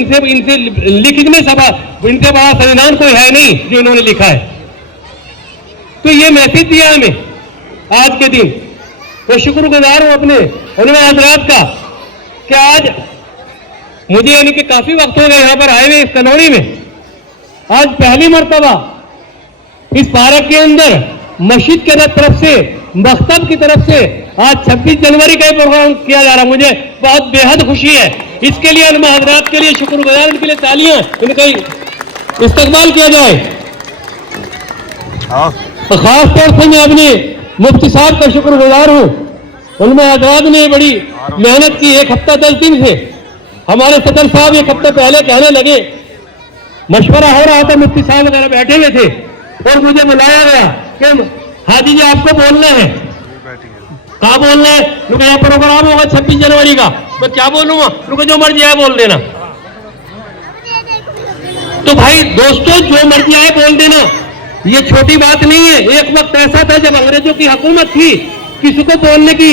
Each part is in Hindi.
इनसे लिखने सभा इनसे बड़ा संविधान कोई है नहीं जो इन्होंने लिखा है। तो ये मैसेज दिया हमें आज के दिन। तो शुक्रगुजार हूं अपने उलमा हजरात का कि आज मुझे यानी कि काफी वक्त हो गया यहां पर आए हुए इस कनौड़ी में। आज पहली मर्तबा इस पार्क के अंदर मस्जिद के तरफ से मकतब की तरफ से आज 26 जनवरी का प्रोग्राम किया जा रहा है। मुझे बहुत बेहद खुशी है। इसके लिए उलमा हजरात के लिए शुक्रगुजार, इनके लिए तालियां, इनका इस्तकबाल किया जाए। तो खास तौर से मैं अपने मुफ्ती साहब का शुक्रगुजार हूं। उलमा हजरात ने बड़ी मेहनत की। 1 हफ्ता 10 दिन से हमारे सदर साहब 1 हफ्ता पहले कहने लगे, मशवरा हो रहा था, मुफ्ती साहब वगैरह बैठे हुए थे और मुझे बुलाया गया कि हाजी जी आपको बोलना है। कहा बोलना है? रुको, यहाँ प्रोग्राम होगा 26 जनवरी का, मैं क्या बोलूंगा? रुको, जो मर्जी आए बोल देना। तो भाई दोस्तों, जो मर्जी आए बोल देना, ये छोटी बात नहीं है। एक वक्त ऐसा था जब अंग्रेजों की हुकूमत थी, किसी को बोलने की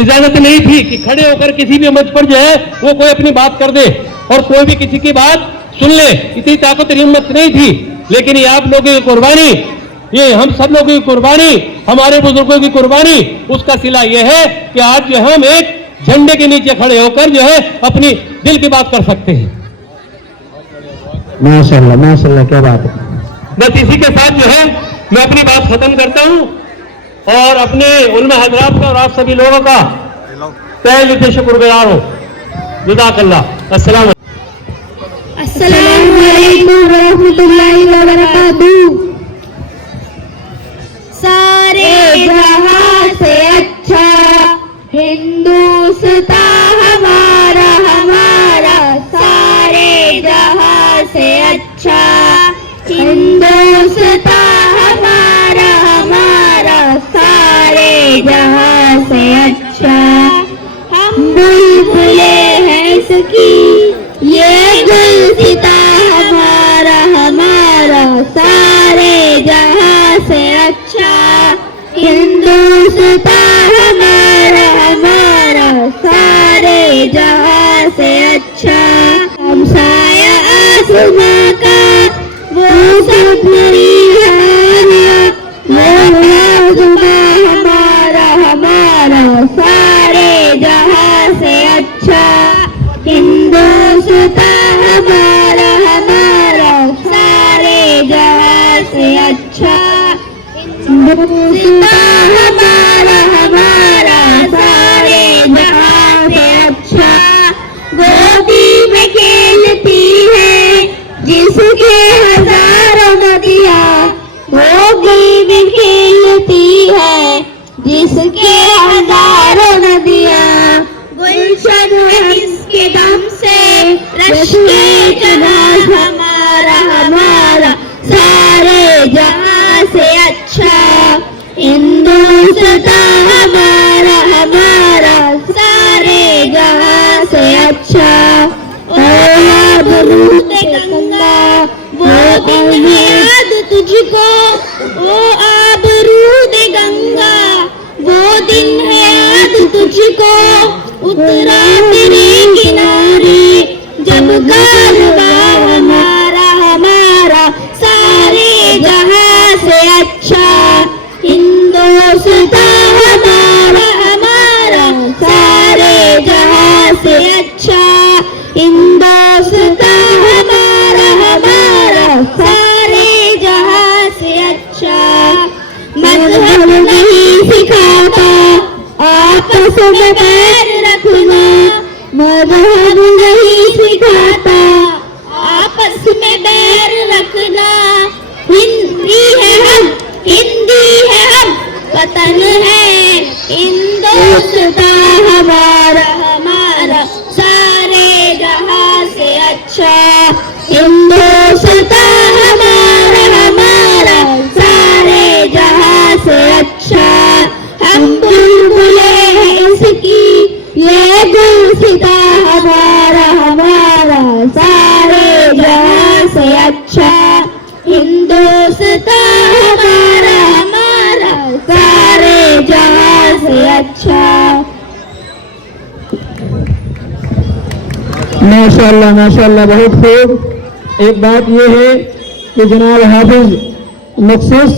इजाजत नहीं थी कि खड़े होकर किसी भी मंच पर जो है वो कोई अपनी बात कर दे और कोई भी किसी की बात सुन ले। इतनी ताकत और हिम्मत नहीं थी। लेकिन ये आप लोगों की कुर्बानी, ये हम सब लोगों की कुर्बानी, हमारे बुजुर्गों की कुर्बानी, उसका सिला यह है कि आज जो हम एक झंडे के नीचे खड़े होकर जो है अपनी दिल की बात कर सकते हैं। माशाल्लाह माशाल्लाह, क्या बात है। बस इसी के साथ जो है मैं अपनी बात खत्म करता हूं और अपने उलमा हजरात का और आप सभी लोगों का तहे दिल से शुक्रगुजार हूं। जज़ाकल्लाह। अस्सलाम अस्सलामुअलैकुम रहमतुल्लाहि व बरकातुहू। सारे जहां से अच्छा हिंदुस्तान हमारा हमारा, सारे जहां से अच्छा हिंदुस्तान हमारा हमारा, सारे जहां से अच्छा। हम बुलबुले हैं इसकी, ये गुलसिता हमारा हमारा, सारे जहां से अच्छा हिंदुस्तान हमारा हमारा, सारे जहां से अच्छा। हमसाया आसमां का वो सब रिहाना, वो आसमां हमारा हमारा, सारे जहां से अच्छा हिंदुस्तान हमारा हमारा, सारे जहां से अच्छा हिंदुस्तान हमारा हमारा, सारे जहां से अच्छा। गोदी में खेलती है जिसके हजारों नदियां, गोदी में खेलती है जिसके हजारों नदियां, गुलशन है इसके दम से रश्के जहां हमारा हमारा, सारे जहां से अच्छा हिंदुस्तान हमारा हमारा, सारे जहां से अच्छा। ओ आबरूद गंगा वो दिन है याद तुझको, ओ आबरूद गंगा वो दिन है याद तुझको, उतरा तेरे किनारे जब कारवा हमारा हमारा, सारे जहां से अच्छा हिंदुस्तान हमारा हमारा, सारे जहां से अच्छा हिंदुस्तान हमारा हमारा, सारे जहां से अच्छा। मजहब नहीं सिखाता आपस में बैर रखना, मजहब नहीं सिखाता आपस में बैर रखना। हिंदी है हम, हिंदी है हम, वतन है हिंदुस्तान हमारा हमारा, सारे जहां से अच्छा हिंदुस्तान हमारा हमारा, सारे जहां से अच्छा। हम बुलबुले हैं इसकी, ये गुलसिता हमारा हमारा, सारे जहां से अच्छा हिंदुस्तान हमारा हमारा, सारे जहां से अच्छा। माशाअल्लाह माशाअल्लाह, बहुत खूब। एक बात ये है कि जनाब हाफिज मकसूद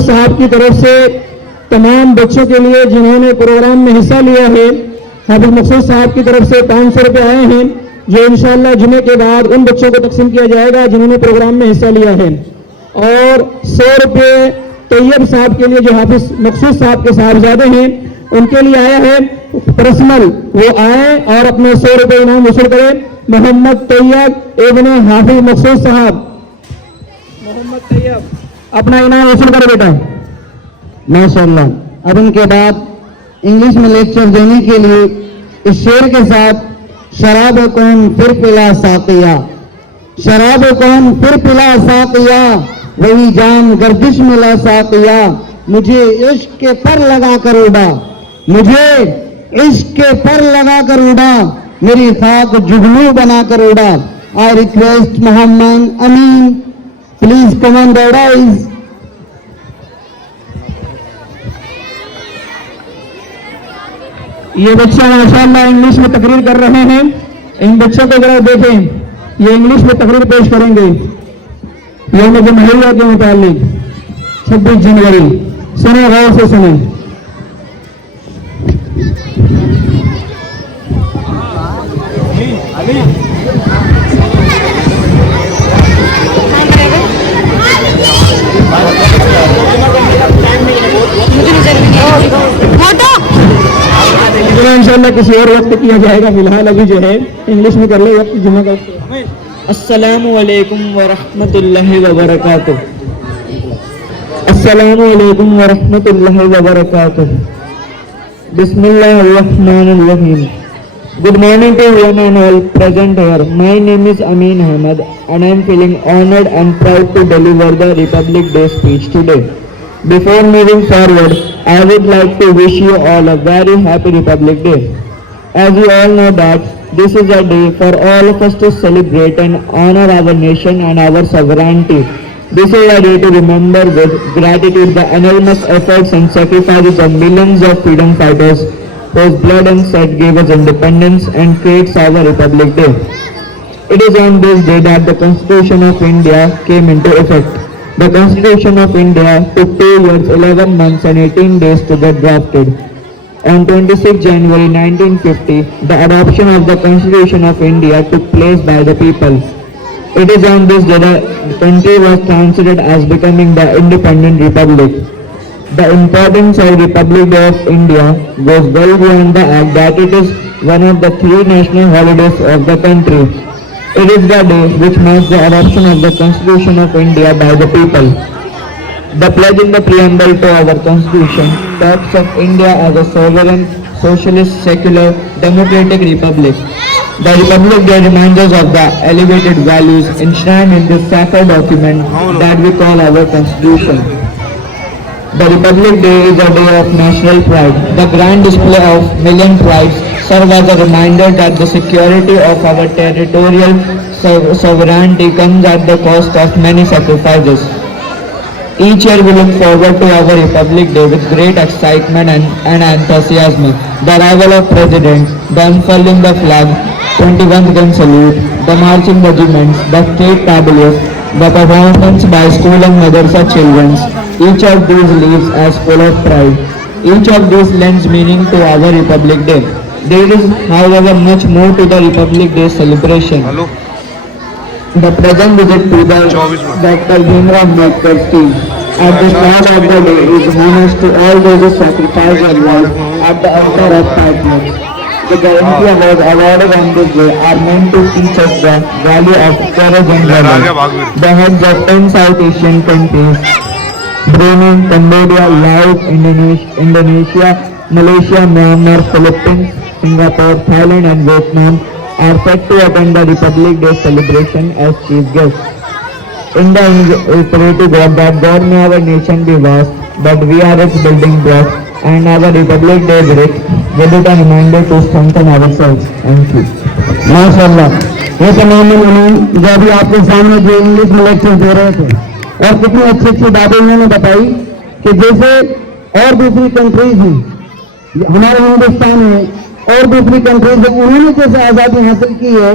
साहब की तरफ से तमाम बच्चों के लिए जिन्होंने प्रोग्राम में हिस्सा लिया है, हाफिज मकसूद साहब की तरफ से 500 रुपये आए हैं, जो इंशाअल्लाह जुमे के बाद उन बच्चों को तकसीम किया जाएगा जिन्होंने प्रोग्राम में हिस्सा लिया है। और 100 रुपये तैयब साहब के लिए, जो हाफिज मकसूद साहब के साहबजादे हैं, उनके लिए आया है पर्सनल, वो आए और अपने 100 रुपये इनाम वसूल करें। मोहम्मद तैयब इब्ने हाफिज मकसूद साहब, मोहम्मद तैयब अपना इनाम वसूल करें बेटा। माशाअल्लाह। अब उनके बाद इंग्लिश में लेक्चर देने के लिए इस शेर के साथ, शराब कौन फिर पिला साकिया, शराब कौन फिर पिला साकिया, वही जान गर्दिश मिला साकिया, मुझे इश्क के पर लगा कर उड़ा, मुझे इश्क के पर लगा कर उड़ा, मेरी खाक जुगनू बना कर उड़ा। I request Mohammad Amin, please come on the rise. ये बच्चे माशाअल्लाह इंग्लिश में तकरीर कर रहे हैं। इन बच्चों को जरा देखें, ये इंग्लिश में तकरीर पेश करेंगे यौम जमहूरिया के मुतालिक 26 जनवरी। सुने, गौर से सुने। इंशाअल्लाह किसी और वक्त किया जाएगा, फिलहाल अभी जो है इंग्लिश में कर ले वक्त जुम्मे का। अस्सलामु अलैकुम व रहमतुल्लाहि व बरकातुहू। अस्सलामु अलैकुम व रहमतुल्लाहि व बरकातुहू। बिस्मिल्लाहिर रहमानिर रहीम। Good morning to one and all present here. My name is Amin Ahmed and I am feeling honored and proud to deliver the Republic Day speech today. Before moving forward, I would like to wish you all a very happy Republic Day. As you all know that this is a day for all of us to celebrate and honor our nation and our sovereignty. This is a day to remember with gratitude the enormous efforts and sacrifices of millions of freedom fighters whose blood and sweat gave us independence and creates our Republic Day. It is on this day that the Constitution of India came into effect. The Constitution of India took 2 years, 11 months and 18 days to get drafted. On 26 January 1950, the adoption of the Constitution of India took place by the people. It is on this day the country was considered as becoming the independent republic. The importance of Republic Day of India goes well beyond the act that it is one of the 3 national holidays of the country. It is the day which marks the adoption of the Constitution of India by the people. The pledge in the preamble to our Constitution talks of India as a sovereign, socialist, secular, democratic republic. The Republic Day reminds us of the elevated values enshrined in this sacred document that we call our Constitution. The Republic Day is a day of national pride. The grand display of million prides serve as a reminder that the security of our territorial sovereignty comes at the cost of many sacrifices. Each year we look forward to our Republic Day with great excitement and enthusiasm. The arrival of President, the unfurling the flag, 21st gun salute, the marching regiments, the state tableaus, the performance by school and madrasa children. Each of these leaves as full of pride. Each of these lends meaning to our Republic Day. There is, however, much more to the Republic Day celebration. The present visit to the Dr. Bhimrao Ambedkar's team at the start of the day is homage to all those who sacrificed their lives at the altar of kindness. The Guarantee Awards awarded on this day are meant to teach us the value of courage and valor. The heads of 10 South Asian countries, Brunei, Cambodia, Laos, Indonesia, Malaysia, Myanmar, Philippines, Singapore, Thailand and Vietnam are set to attend the Republic Day celebration as chief guests. In the imperative God that God may our nation be vast, but we are its building blocks, and our Republic Day is rich, with it a reminder to strengthen ourselves. Thank you. माशाअल्लाह। ये तमाम उन्होंने जो अभी आपके सामने जो इंग्लिश में लेक्चर दे रहे थे और कितनी अच्छी अच्छी बातें उन्होंने बताई कि जैसे और दूसरी कंट्रीज हैं हमारा हिंदुस्तान है और दूसरी कंट्रीज है, उन्होंने जैसे आज़ादी हासिल की है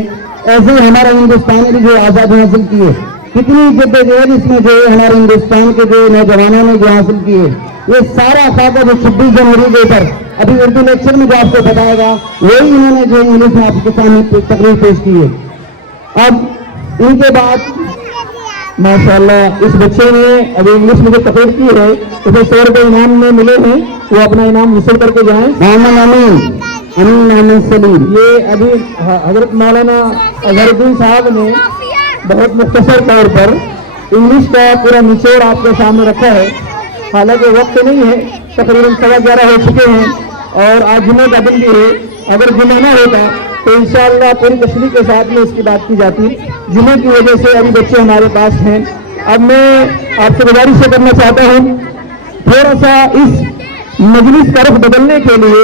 ऐसे ही हमारा हिंदुस्तान ने भी जो आज़ादी हासिल की है, कितनी जद्दोजहद इसमें जो है हमारे हिंदुस्तान के जो नौजवानों ने जो हासिल की है, ये सारा अफाका जो 26 जनवरी के ऊपर अभी उर्दू लेक्चर में जो आपको बताएगा वही इन्होंने जो इंग्लिश में आपके सामने तकरीर पेश की है। अब इनके बाद माशाल्लाह इस बच्चे ने अभी इंग्लिश में जो तकरीर की है उसे 100 रुपये इनाम में मिले हैं, वो अपना इनाम वसूल करके जाएं। मोहम्मद अमीन सलीम, ये अभी हजरत मौलाना अजहरुद्दीन साहब ने बहुत मुख्तसर तौर पर इंग्लिश का पूरा निचोड़ आपके सामने रखा है। हालांकि वक्त नहीं है, तकरीबन 11:15 हो चुके हैं और आज जुमे का दिन भी है। अगर जुमा ना होता तो इंशाअल्लाह पूरी तशरीह के साथ में इसकी बात की जाती। जुमे की वजह से अभी बच्चे हमारे पास हैं। अब मैं आपसे गुजारिश करना चाहता हूँ, थोड़ा सा इस मजलिस का रुख बदलने के लिए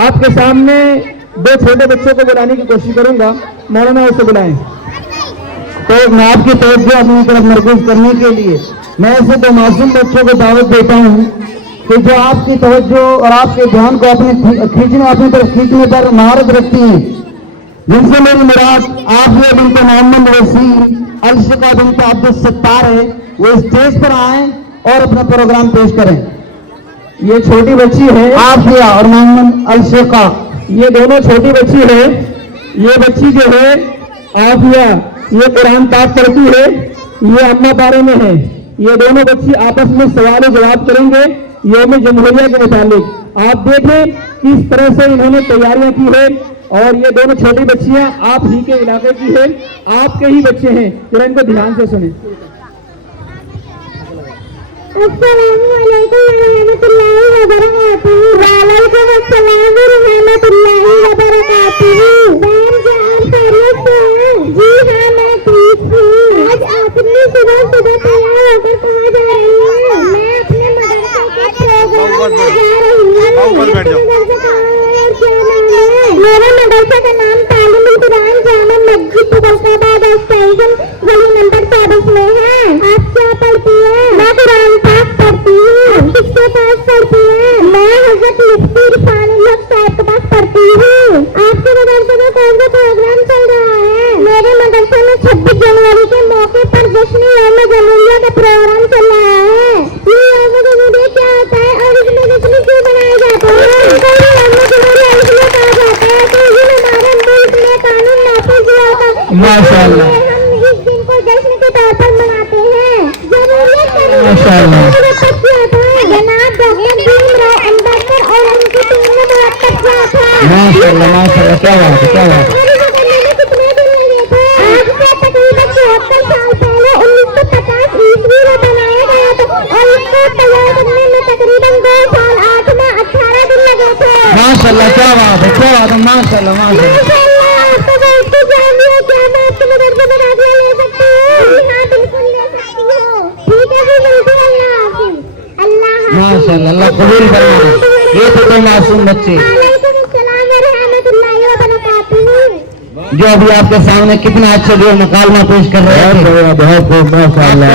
आपके सामने 2 छोटे बच्चों को बुलाने की कोशिश करूंगा। मौलाना उसे बुलाएं। तो मैं आपकी तवज्जो अपनी तरफ मरकूज करने के लिए मैं ऐसे 2 मासूम बच्चों को दावत देता हूँ कि जो आपकी तवज्जो और आपके ध्यान को अपनी तरफ खींचने पर महारत रखती हैं, जिनसे मेरी मुराद आफिया बिनत मोहम्मद वसीम, अलशिका बिनत अब्दुल सत्तार है, वो स्टेज पर आए और अपना प्रोग्राम पेश करें। ये छोटी बच्ची है आफिया और मोहम्मद अलशिका, ये दोनों छोटी बच्ची है। ये बच्ची जो है आफिया, ये कुरान पाक पढ़ती है, ये अम्मा पारे में है। ये दोनों बच्ची आपस में सवाल जवाब करेंगे यौम जमहूरिया के मुतालिक। आप देखें किस तरह से इन्होंने तैयारियां की है और ये दोनों छोटी बच्चियां आप ही के इलाके की है, आपके ही बच्चे हैं। जरा इनको ध्यान से सुने। अस्सलामुअलैकुम रहमतुल्लाहि व बरकातुहू। वालेकुम अस्सलाम रहमतुल्लाहि व बरकातुहू। बहन क्या आप खैरियत से हैं? जी हाँ, मैं ठीक हूँ। आज आपने सुबह सुबह तैयार होकर कहाँ जा रही हैं? मैं अपने मदरसे के प्रोग्राम में जा रही हूँ। मदरसा क्या नाम है? मेरे मदरसे का नाम तालीमुल कुरान जामा मस्जिद तुगलकाबाद स्टेशन गली नंबर 24 में है। आप क्या पढ़ती हैं? मैं कुरान पाक पढ़ती हूँ। किसके पास पढ़ती हैं? मैं हज़रत मुफ्ती इरफानुल्लाह साहब के पास पढ़ती हूँ। आपके मदरसे में कौन सा प्रोग्राम चल रहा है? मेरे मदरसे में 26 जनवरी के मौके पर जश्न यौम जमहूरिया का प्रोग्राम चल रहा है। ये यौम जमहूरिया क्या होता है और इसमें जश्न क्यों मनाया जाता है? यौम जमहूरिया इसलिए कहा जाता है तो ये हमारे मुल्क में कानून नाफिज हुआ था, माशाअल्लाह। हम इस दिन को जश्न के तौर पर मनाते हैं। जमहूरियत का जनाब डॉक्टर भीमराव अम्बेडकर और उनकी टीम ने मुहत्तब किया था। माशाअल्लाह माशाअल्लाह, क्या बात है, क्या बात है। कितने दिन लगे थे? आज से तकरीबन 74 साल पहले 1950 ईस्वी में बनाया गया था और इसको तैयार करने में तकरीबन 2 साल 8 माह 18 दिन लगे थे। माशाअल्लाह, क्या बात है, क्या बात है, माशाअल्लाह माशाअल्लाह। आपको बहुत कुछ जाननी है, क्या मैं आपके मदरसे में दाखिला ले सकती हूँ? जी हाँ, बिल्कुल ले सकती हूँ। ठीक है, फिर मिलते हैं। अल्लाह हाफिज। अल्लाह हाफिज। माशाअल्लाह, अल्लाह कबूल फरमाए। ये तो 2 मासूम बच्चे वालेकुम अस्सलाम व रहमतुल्लाहि व बरकातुहू। जो अभी आपके सामने कितना अच्छा जो मकालमा पेश कर रहे हैं, बहुत माशाअल्लाह,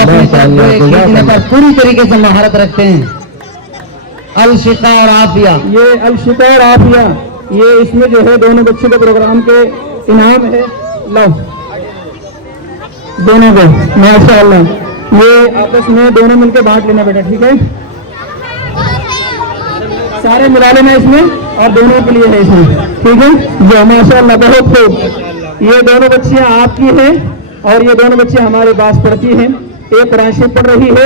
पर पूरी तरीके से महारत रखते हैं। अलशिका और आफिया, ये अलशिका और आफिया, ये इसमें जो है दोनों बच्चों के प्रोग्राम के इनाम है। लो दोनों को माशाअल्लाह, ये आपस में दोनों मिलकर बांट लेना बेटा, ठीक है? सारे मिला लेना इसमें और दोनों के लिए है इसमें, ठीक है? जो माशाअल्लाह, बहुत खूब। ये दोनों बच्चियां आपकी हैं और ये दोनों बच्चियां हमारे पास पढ़ती हैं। एक कुरान शरीफ पढ़ रही है,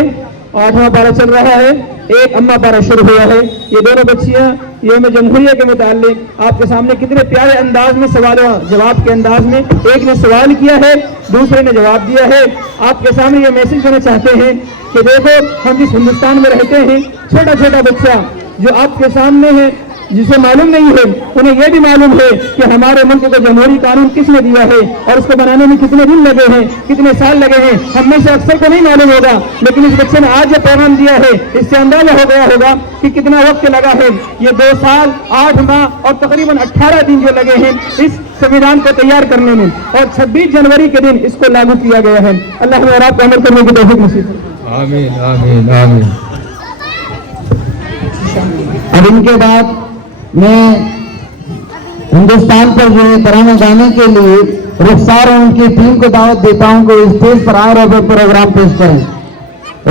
8वां पारा चल रहा है, एक अम्मा पारा शुरू हुआ है। ये दोनों बच्चियां यौम जमहूरिया के मुताल्लिक आपके सामने कितने प्यारे अंदाज में सवाल जवाब के अंदाज में, एक ने सवाल किया है, दूसरे ने जवाब दिया है। आपके सामने ये मैसेज देना चाहते हैं कि देखो, हम जिस हिंदुस्तान में रहते हैं, छोटा छोटा बच्चा जो आपके सामने है, जिसे मालूम नहीं है, उन्हें यह भी मालूम है कि हमारे मुल्क को जमहूरी कानून किसने दिया है और उसको बनाने में कितने दिन लगे हैं, कितने साल लगे हैं। हम में से अक्सर को नहीं मालूम होगा, लेकिन इस बच्चे ने आज जो पैगाम दिया है, इससे अंदाजा हो गया होगा कि कितना वक्त लगा है। ये 2 साल 8 माह और तकरीबन 18 दिन जो लगे हैं इस संविधान को तैयार करने में, और 26 जनवरी के दिन इसको लागू किया गया है। अल्लाह हमें और आपको अमल करने की तौफीक नसीब करे। आमीन आमीन आमीन। अब इनके बाद मैं हिंदुस्तान पर जो है तराना गाने के लिए रुखसार और उनकी टीम को दावत देता हूं कि स्टेज पर आए और प्रोग्राम पेश करें।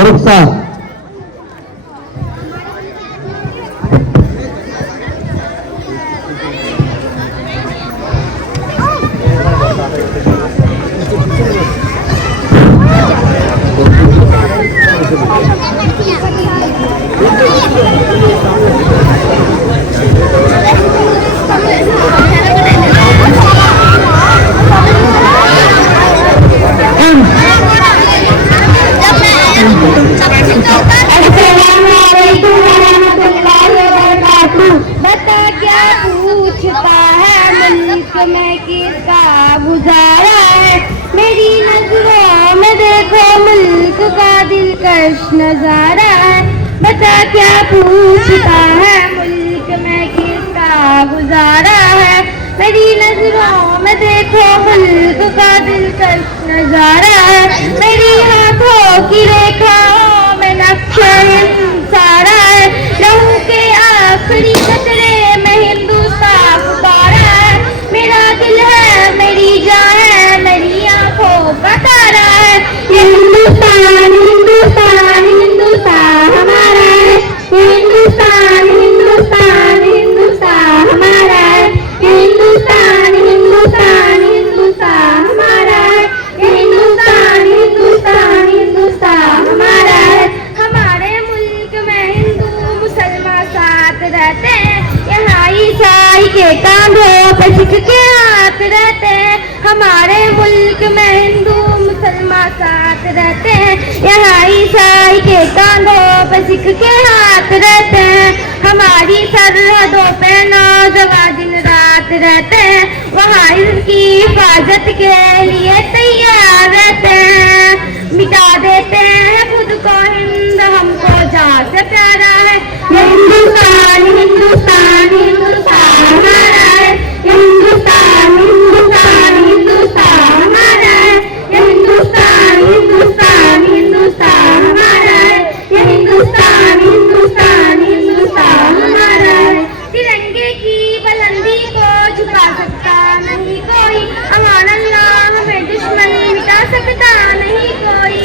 रुखसार। बता क्या पूछता है मुल्क में किसका गुजारा है, मेरी नजरों में देखो मुल्क का दिलकश नजारा है। बता क्या पूछता है मुल्क में किसका गुजारा है, मेरी नजरों में देखो मुल्क का दिलकश नजारा है। मेरी हाथों की रेखाओं में नक्शा सारा है, लहू के आखिरी कतरे में हिंदुस्तान उतारा है। मेरा दिल है मेरी जान है मेरी आंखों का तारा है। ये हिंदुस्तान हिंदुस्तान हिंदुस्तान हमारा है, ये हिंदुस्तान हिंदुस्तान हिंदुस्तान हमारा है, ये हिंदुस्तान हिंदुस्तान हिंदुस्तान हमारा है, ये हिंदुस्तान हिंदुस्तान हिंदुस्तान हमारा है। हमारे मुल्क में हिंदू मुसलमान साथ रहते हैं, यहाँ ईसाई के कांधों पर सिख के हाथ रहते हैं। हमारे मुल्क में हिंदू मुसलमान साथ रहते हैं, यहाँ ईसाई के कांधों पर सिख के हाथ रहते हैं। हमारी सरहदों पे नौजवान दिन रात रहते हैं, वहाँ इनकी हिफाजत के लिए तैयार रहते हैं। मिटा देते हैं खुद को हिंद हमको जहाँ से प्यारा है। ये हिंदुस्तान हिंदुस्तान हिंदुस्तान हमारा है, ये हिंदुस्तान हिंदुस्तान हिंदुस्तान हमारा है, ये हिंदुस्तान हिंदुस्तान हिंदुस्तान हमारा है, ये हिंदुस्तान हिंदुस्तान हिंदुस्तान हमारा है। तिरंगे की बुलंदी को झुका सकता नहीं कोई, अमान अल्लाह हमें दुश्मन मिटा सकता नहीं कोई।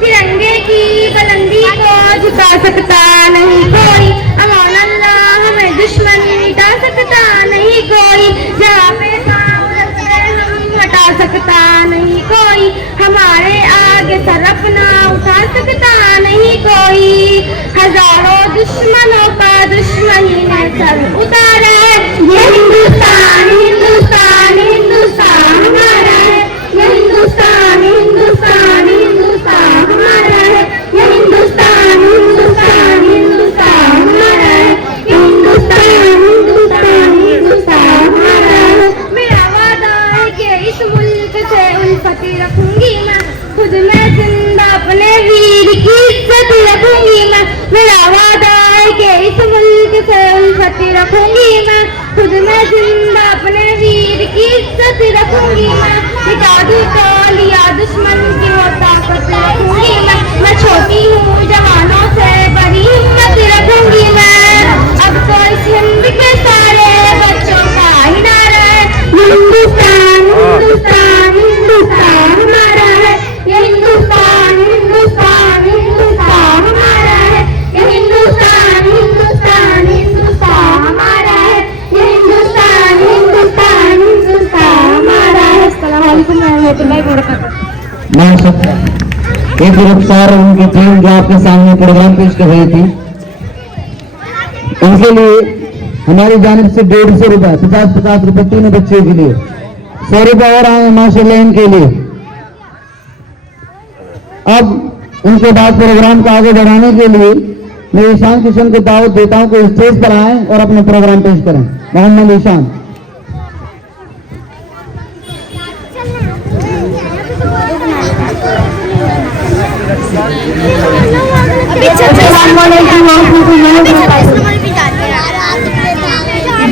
तिरंगे की बुलंदी को झुका सकता नहीं कोई, अमान अल्लाह हमें दुश्मन मिटा सकता नहीं कोई। जहाँ पे काम रखते हम हटा सकता नहीं कोई, हमारे आगे सर अपना उठा सकता नहीं कोई। हजारों दुश्मनों का दुश्मनी ने सर उतारा है। ये हिंदुस्तान हिंदुस्तान हिंदुस्तान हमारा है, ये हिंदुस्तान हिंदुस्तान हिंदुस्तान हमारा है, ये हिंदुस्तान हिंदुस्तान हिंदुस्तान हमारा है, ये हिंदुस्तान हिंदुस्तान हिंदुस्तान हमारा है। मेरा वादा है कि इस मुल्क से उल्फत रखूंगी मैं, खुद में जिंदा अपने वीर की इज्जत रखूंगी मैं। मेरा वादा है कि इस मुल्क से उल्फत रखूंगी मैं, खुद में जिंदा अपने वीर की इज्जत रखूंगी मैं। मिटा दूं तो लिया दुश्मन की वो ताकत रखूंगी मैं छोटी हूँ जवानों से बड़ी हिम्मत रखूंगी मैं। अब तो इस हिंद के सारे बच्चों का ही नारा है, हिंदुस्तान हिंदुस्तान हिंदुस्तान हमारा है, ये हिंदुस्तान हिंदुस्तान हिंदुस्तान हमारा है, ये हिंदुस्तान हिंदुस्तान हिंदुस्तान हमारा है, ये हिंदुस्तान हिंदुस्तान हिंदुस्तान हमारा है। अस्सलाम वालेकुम रहमतुल्लाहि व बरकातहू। माशाअल्लाह। एक रुखसार और उनकी टीम जो आपके सामने प्रोग्राम पेश कर रही थी, उनके लिए हमारी जानिब से 150 रुपए 50-50 रुपए तीनों बच्चों के लिए 100 रुपए और आए माशाअल्लाह इनके लिए। अब उनके बाद प्रोग्राम को आगे बढ़ाने के लिए मैं ईशान किशन को दावत देता हूं कि स्टेज पर आए और अपना प्रोग्राम पेश करें। मोहम्मद ईशान।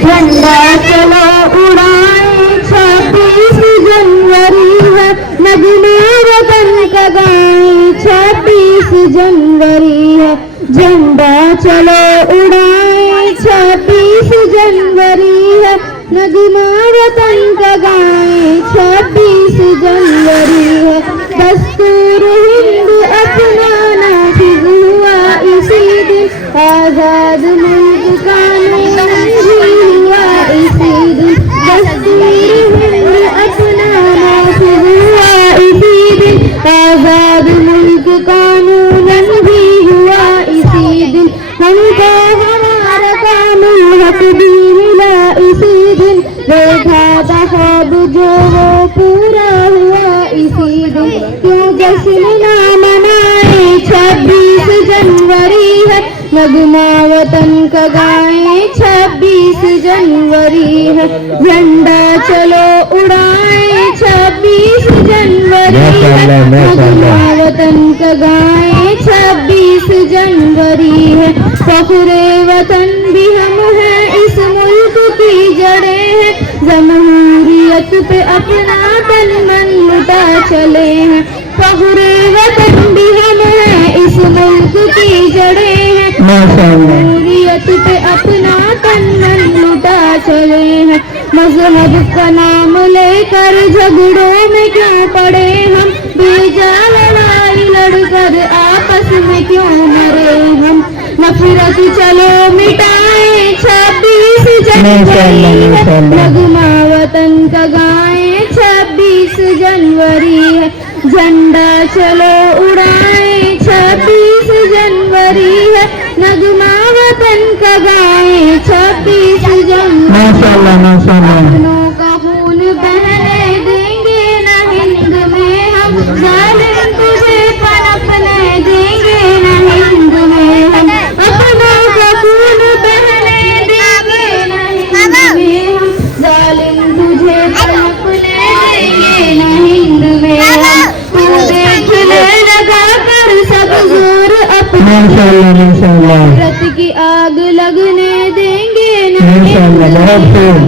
झंडा चलो उड़ाए 26 जनवरी है, नगमे वतन का गाएं 26 जनवरी है। झंडा चलो उड़ाए 26 जनवरी है, नगमा वतन का गाएं 26 जनवरी है। दस्तूर हिंद अपना नाफिज हुआ इसी दिन, आजाद मुल्क कानून भी हुआ इसी दिन। दस्तूर हिंद अपना नाफिज हुआ इसी दिन, आजाद मुल्क कानून भी हुआ इसी दिन। हमको हमारा कानून हक भी मिला इसी दिन, देखा था ख्वाब जो वो पूरा हुआ इसी दिन। क्यों जश्न ना मनाए 26 जनवरी है, नगमा वतन का गाएं 26 जनवरी है। झंडा चलो उड़ाएं 26 जनवरी है, नगमा वतन का गाएं 26 जनवरी है। फख्रे वतन भी हम हैं, इस मुल्क की जड़ें हैं, जमहूरियत पे अपना तन मन लुटा चले हैं। फख्रे वतन भी हम हैं, इस मुल्क की जड़ें हैं, जमहूरियत पे अपना तन मन लुटा चले हैं। मजहब का नाम लेकर झगड़ों में क्यों पड़े हम, बेजा लड़ाई लड़कर आपस में क्यों मरे हम। नफरत चलो मिटाएं 26 जनवरी है, नगमा वतन का गाएं 26 जनवरी है। झंडा चलो उड़ाएं 26 जनवरी है, नगमा वतन का गाएं 26 जनवरी। माशाअल्लाह माशाअल्लाह। अपनों का खून बहने देंगे न हिंद में हम, जालिम तुझे पनपने देंगे न हिंद में हम। अपनों का खून बहने देंगे न हिंद में हम, जालिम तुझे पनपने देंगे न हिंद में हम। तू देख ले लगा कर सब जोर अपना, माशाअल्लाह माशाअल्लाह रत की आग लगने देंगे न माशाअल्लाह, बहुत खूब।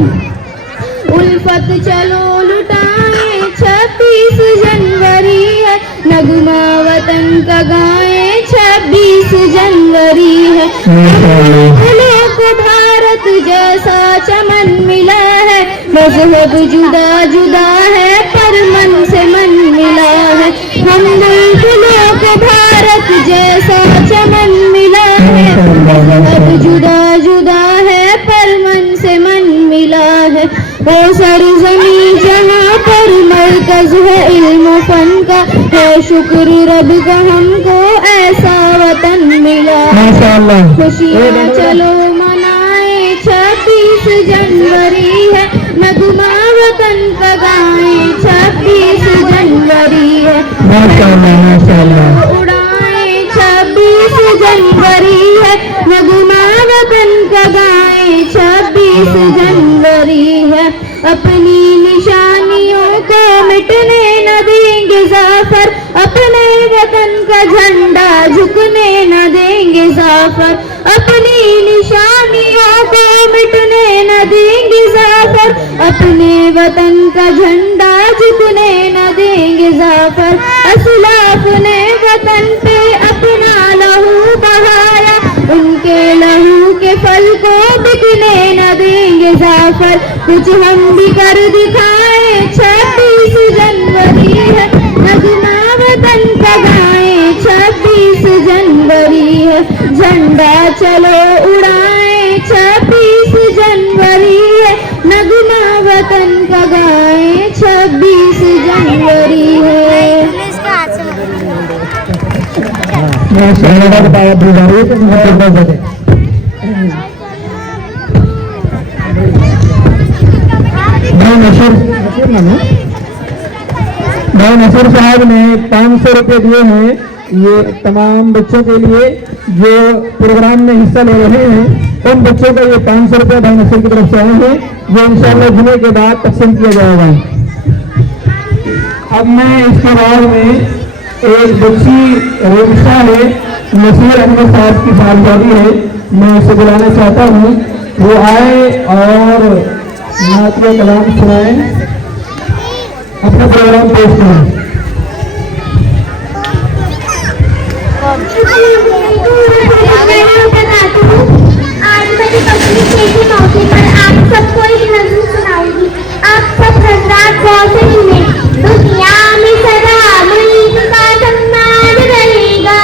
उल्फत चलो लुटाएं 26 जनवरी है, नगमा वतन का गाएं 26 जनवरी है। फूलों को भारत जैसा चमन मिला है, मजहब जुदा जुदा है पर मन से मन मिला है। हम फूलों को भारत जैसा चमन मिला है, मजहब जुदा जुदा है पर मन से मन मिला है। वो सरजमी जहाँ पर मरकज है इल्म फन का, है शुक्र रब का हमको ऐसा वतन मिला। माशाअल्लाह। खुशियाँ चलो मनाएं 26 जनवरी है, नगमा वतन का गाएं 26 जनवरी है। माशाअल्लाह माशाअल्लाह। उड़ाएं 26 जनवरी है, नगमा वतन का गाएं 26 जनवरी है। अपनी निशानियों को मिटने न देंगे जाफर, अपने वतन का झंडा झुकने न देंगे जाफर। अपनी निशानियों को मिटने न देंगे जाफर, अपने वतन का झंडा झुकने न देंगे जाफर। असलाफ ने वतन पे अपना लहू बहाया, उनके लहू के फल को बिकने न देंगे जाफर। कुछ हम भी कर दिखाए 26 जनवरी है, नगमा वतन का गाएं 26 जनवरी है। झंडा चलो उड़ाएं 26 जनवरी है, नगमा वतन का गाएं 26 जनवरी है। भाई नसीर साहब ने 500 रुपये दिए हैं, ये तमाम बच्चों के लिए जो प्रोग्राम में हिस्सा ले रहे हैं। उन बच्चों का ये 500 रुपये भाई नसीर की तरफ से आए हैं, जो इंशाअल्लाह जुमे के बाद तकसीम किया जाएगा। अब मैं इसके बाद में एक बच्ची रिक्शा है, नसीर अहमद साहब की सालगिरह है, मैं उसे बुलाना चाहता हूँ, वो आए और नातिया कलाम सुनाए, अपना प्रोग्राम पेश करें। आज विषय के मौके पर आप सबको एक नज़म सुनाऊंगी। आप सब हजरात गौर से सुने। दुनिया में सदा मुल्क का सम्मान रहेगा,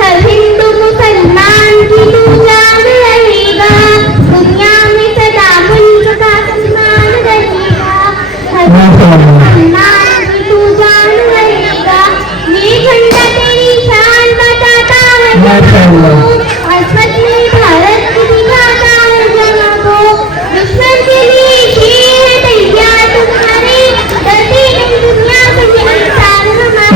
हर हिंदू मुसलमान की तू जान रहेगा। दुनिया में सदा मुल्क का सम्मान रहेगा, हर हिंदू मुसलमान की तू जान रहेगा। ये झंडा तेरी शान बताता है हसरत में भारत की दिखाता है जहाँ को। दुश्मन के लिए शेर है तैयार तुम्हारे, डरती नहीं दुनिया से ये इंसान हमारे।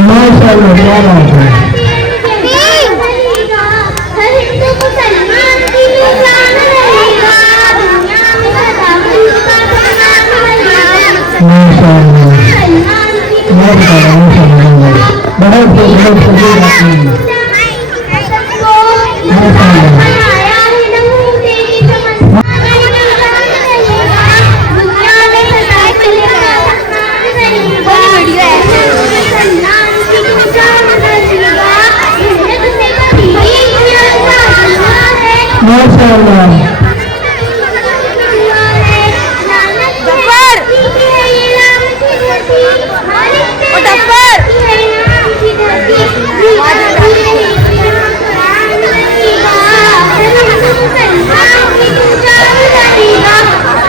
हर हिंदू मुसलमान की तू जान रहेगा, दुनिया में सदा मुल्क का सम्मान रहेगा। मुसलमान की तू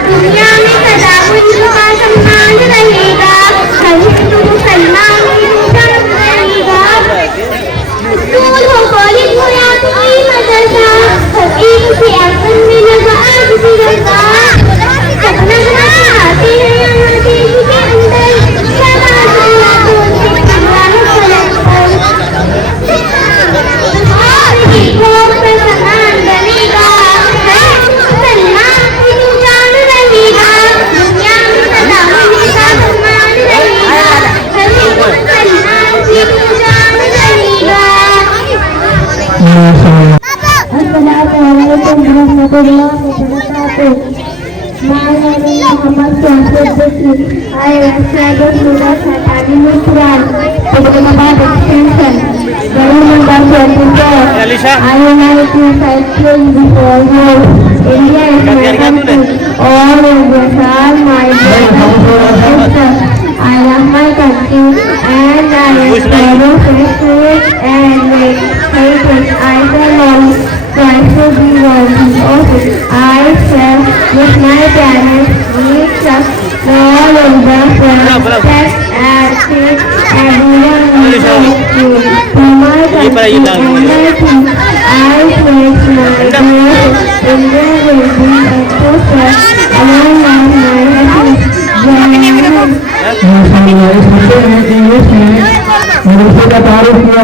दुनिया में सदा मुल्क का सम्मान रहेगा, हर हिंदू मुसलमान की तू जान रहेगा। स्कूल हो कॉलेज हो या कोई मदरसा, हर एक के आंगन में लगा आज तिरंगा। सपना बनाते हैं यहाँ देश के अंदर, समाज अल्लाह बोलते अल्लाह फलक पर। कौम का समान बनेगा, हर मुसलमान की तू जान रहेगा। दुनिया में सदा मुल्क का सम्मान रहेगा, हर मुसलमान की तू जान रहेगा। अस्सलामुअलैकुम warahmatullahi wabarakatuh. My name is Muhammad Syamsul Bashir. I recite the Surah Al-Talim Quran, Hyderabad Extension, Roll number 24. I would like to recite before you. India is my country. All Indians are my brothers and sisters. I love my country and I will follow faithfully and make hatred I belong. Try to be worthy of it. I shall with my parents meet trust all over protect and teach everyone who for my country and my team. I place my trust in their will be a process along with my happiness. मदरसे का तारुफ किया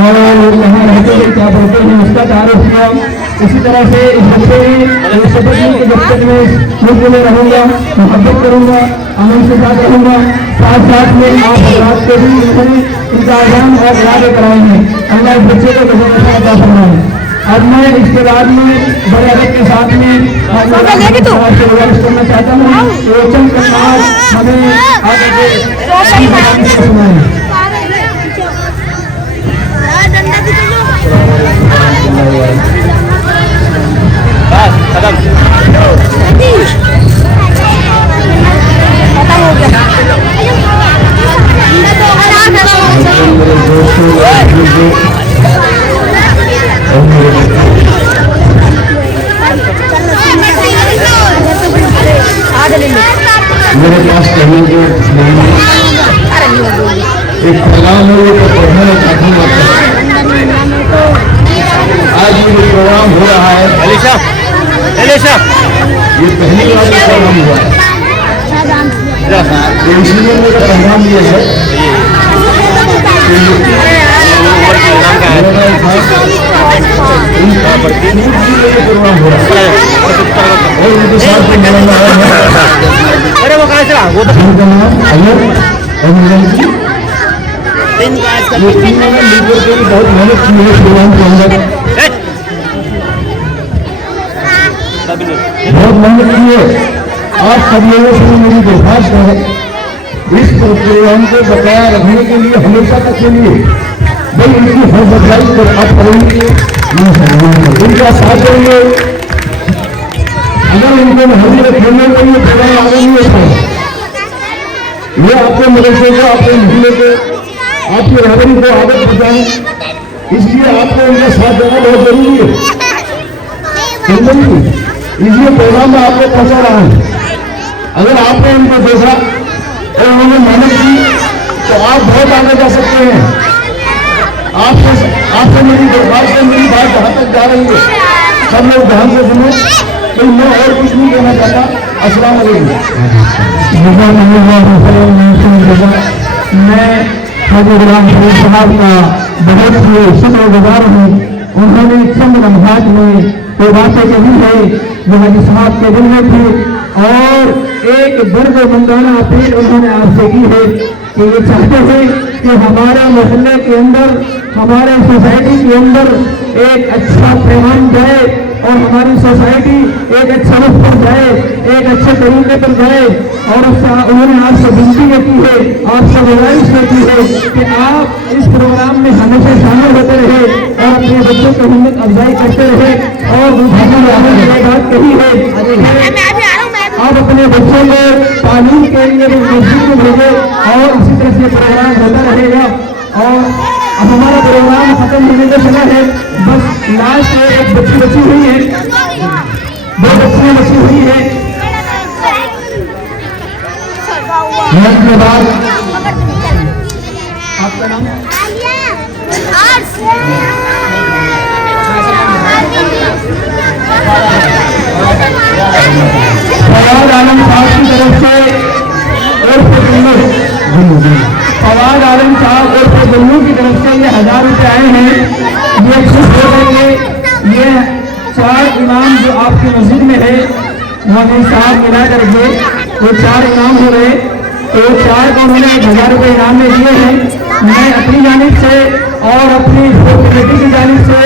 और लोग कहाँ रहते हैं क्या पढ़ते हैं उसका तारुफ किया। इसी तरह से इस बच्चे ने शपथ ली कि जब तक मैं इस मुल्क में रहूँगा मोहब्बत करूँगा, अमन के साथ रहूँगा। साथ साथ में आप हजरात को भी उन्होंने इनका आज़ान और यादें कराए हैं। अल्लाह इस बच्चे को जबरदस्त अता फरमाए। अब मैं इसके बाद में बड़े अदब के साथ में गुजारिश करना चाहता हूँ तो चंद कलमात हमें आगे के सुनाएं। मेरे पास कहने के एक पैगाम है तो पढ़ना चाहता हूँ। आज ये प्रोग्राम हो रहा है, ये पहली बार प्रोग्राम हुआ है तो इसीलिए मेरा पैगाम ये है प्रोग्राम हो रहा है और उनके साथ मेरा नाम लीडर के बहुत मेहनत की है प्रोग्राम के अंदर, बहुत मेहनत की है। आप सब लोगों से मेरी दरख्वास्त है इस प्रोग्राम को बकाया रखने के लिए हमेशा तक के लिए भाई इनकी हौसला अफजाई को आप करेंगे, इनका साथ देंगे। अगर इनको हल्दी में खेलने के लिए प्रोग्राम आगे नहीं होता, ये आपके मदरसे को, आपके महल्ले को, आपकी राहबरी को आगे बढ़ाएं, इसलिए आपको उनका साथ देना बहुत जरूरी है। समझेंगे, इसलिए प्रोग्राम में आपको पहुंचा रहा है। अगर आपने उनको देखा और उन्होंने मेहनत की तो आप बहुत आगे जा सकते हैं। आपसे मेरी दरख्वास्त है, मेरी बात जहां तक जा रही है सब लोग ध्यान से सुनो, तो मैं और कुछ नहीं कहना चाहता। अस्सलाम वालेकुम। मैं हाजी गुलाम फरीद साहब का बहुत ही शुक्रगुजार हूँ। उन्होंने चंद लम्हात में कोई बातें कही है जो हाजी साहब के दिल में थी, और एक दर्द मंदाना अपील उन्होंने आपसे की है कि ये चाहते हैं कि हमारे मोहल्ले के अंदर, हमारे सोसाइटी के अंदर एक अच्छा पैगाम जाए और हमारी सोसाइटी एक अच्छा रुख पर जाए, एक अच्छे तरीके पर जाए। और उन्होंने आपसे विनती ये की है, आपसे गुजारिश ये की है कि आप इस प्रोग्राम में हमेशा शामिल होते रहे और अपने बच्चों की हिम्मत अफजाई करते रहे। और ये बात कही है आप अपने बच्चों को तालीम के लिए भी मस्जिद में भेजे और इसी तरह से प्रोग्राम होता रहेगा। और अब हमारा प्रोग्राम खत्म होने का समय है, बस लास्ट में एक बच्ची बची हुई है, 2 बच्चियां बची हुई है। के बाद आपका नाम फवाद आलम साहब की तरफ से फवाद आलम साहब और गन्नू की तरफ से ये 1000 रुपये आए हैं। ये खुश हो गए। ये 4 इनाम जो आपकी मस्जिद में है मोहम्मद साहब मिला करके वो 4 इनाम हो गए। तो 4 को उन्होंने 1000 रुपये इनाम में दिए हैं। मैं अपनी जानिब से और अपनी कमेटी की जानिब से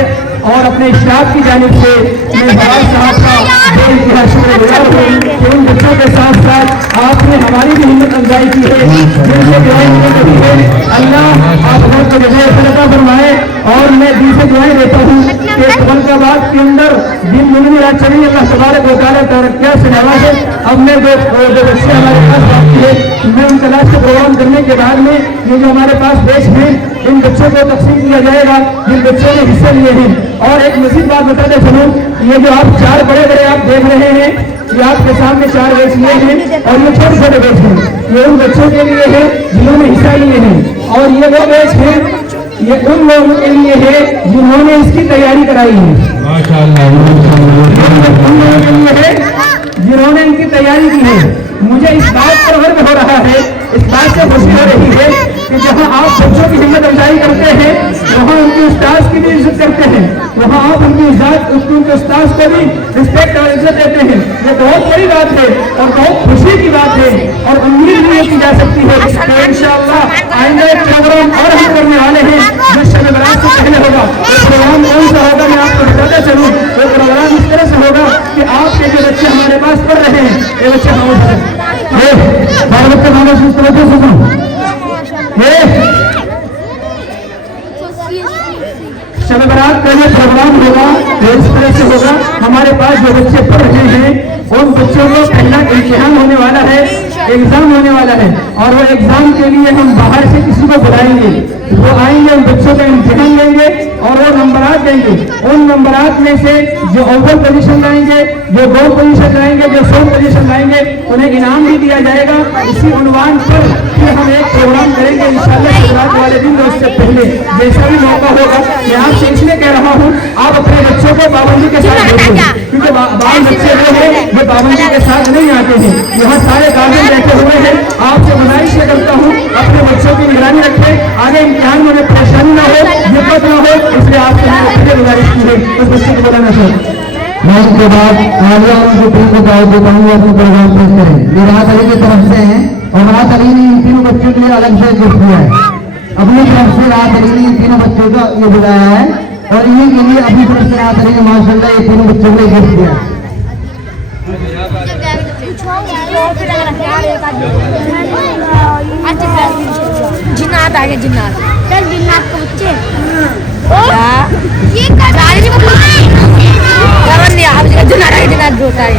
और अपने स्टाफ की जानिब से मैं फवाद साहब का बेइंतहा शुक्रगुजार हूँ कि उन बच्चों के साथ साथ आपने हमारी भी हिम्मत अफजाई की है, जिनसे दुआएं करी है। अल्लाह आप हर को जज़ाए सदका फरमाए। और मैं दिल से दुआएं देता हूँ कि तुगलकाबाद के अंदर दिन दुनिया रात चली, अल्लाह तबारक व तआला तरक्कियात से नवाजे। अब मैं जो बच्चे हमारे पास बाकी है, मैं उन क्लास के प्रोग्राम करने के बाद में ये जो हमारे पास बैच है इन बच्चों को तकसीम किया जाएगा जिन बच्चों ने हिस्से लिए हैं। और एक मज़ीद बात बताते चलूं, ये जो आप 4 बड़े बड़े आप देख रहे हैं, ये आपके सामने 4 बैच लिए हैं और ये छोटे छोटे बैच हैं। ये उन बच्चों के लिए है जिन्होंने हिस्सा लिए हैं, और ये वो बैच है ये उन लोगों के लिए है जिन्होंने इसकी तैयारी कराई है। माशाअल्लाह, उन लोगों के लिए है जिन्होंने इनकी तैयारी की है। मुझे इस बात पर गर्व हो रहा है, इस बात से खुशी हो रही है कि जहां आप बच्चों की हिम्मत अफजाई करते हैं वहां उनके उस्ताद की भी इज्जत करते हैं, वहां आप उनकी उनके उस्ताद को भी रिस्पेक्ट और इज्जत देते हैं। ये बहुत बड़ी बात है और बहुत खुशी की बात है। और उम्मीद भी की जा सकती है कि इंशाअल्लाह आइंदा एक प्रोग्राम और हम करने वाले हैं जो शब बरात से पहले होगा। वो प्रोग्राम कौन सा होगा मैं आपको बताता चलूँ। वो प्रोग्राम इस तरह से होगा कि आपके जो बच्चे हमारे पास पढ़ रहे हैं ये बच्चे हमारे शब बरात का ये प्रोग्राम होगा तो इस तरह से होगा। हमारे पास जो बच्चे पढ़ रहे हैं उन बच्चों को पहला इम्तिहान होने वाला है, एग्जाम होने वाला है। और वो एग्जाम के लिए हम बाहर से किसी को बुलाएंगे, वो आएंगे, उन बच्चों का इम्तिहान लेंगे और वो नंबरात देंगे। उन नंबरात में से जो अव्वल पोजीशन लाएंगे, जो 2 पोजीशन लाएंगे, जो 100 पोजीशन लाएंगे, उन्हें इनाम भी दिया जाएगा। इसी उन्वान पर फिर हम एक प्रोग्राम करेंगे इंशाअल्लाह शिवरात वाले दिन। तो उससे पहले जैसा भी मौका होगा मैं आपसे इसलिए कह रहा हूँ आप अपने बच्चों को पाबंदी के साथ भेजें, क्योंकि बाल बच्चे वो हैं जो पाबंदी के साथ नहीं आते हैं। यहाँ सारे गार्जियन बैठे हुए हैं। आपसे गुजारिश ये करता हूँ अपने बच्चों की निगरानी रखें, आगे इम्तिहान में उन्हें परेशानी न हो, दिक्कत न हो, इसलिए आपसे मैंने गुजारिश की है उस बच्चे को बोलाना चाहिए। मैं इसके बाद आलिया उनकी टीम को दावत देता हूँ अपने प्रोग्राम पेश करें। ये राहत अली की तरफ से हैं और राहत अली ने इन तीनों बच्चों के लिए अलग से गिफ्ट दिया है। अपनी तरफ से राहत अली ने इन तीनों बच्चों का ये बुलाया है और इन्हीं के लिए अपनी तरफ से राहत अली ने माशाल्लाह ये तीनों बच्चों को गिफ्ट दिया है। जिन्नात आ गए, जिन्नात जिन्नात को बच्चे ये कर जिन्नात आ गए, जिन्नात होता है।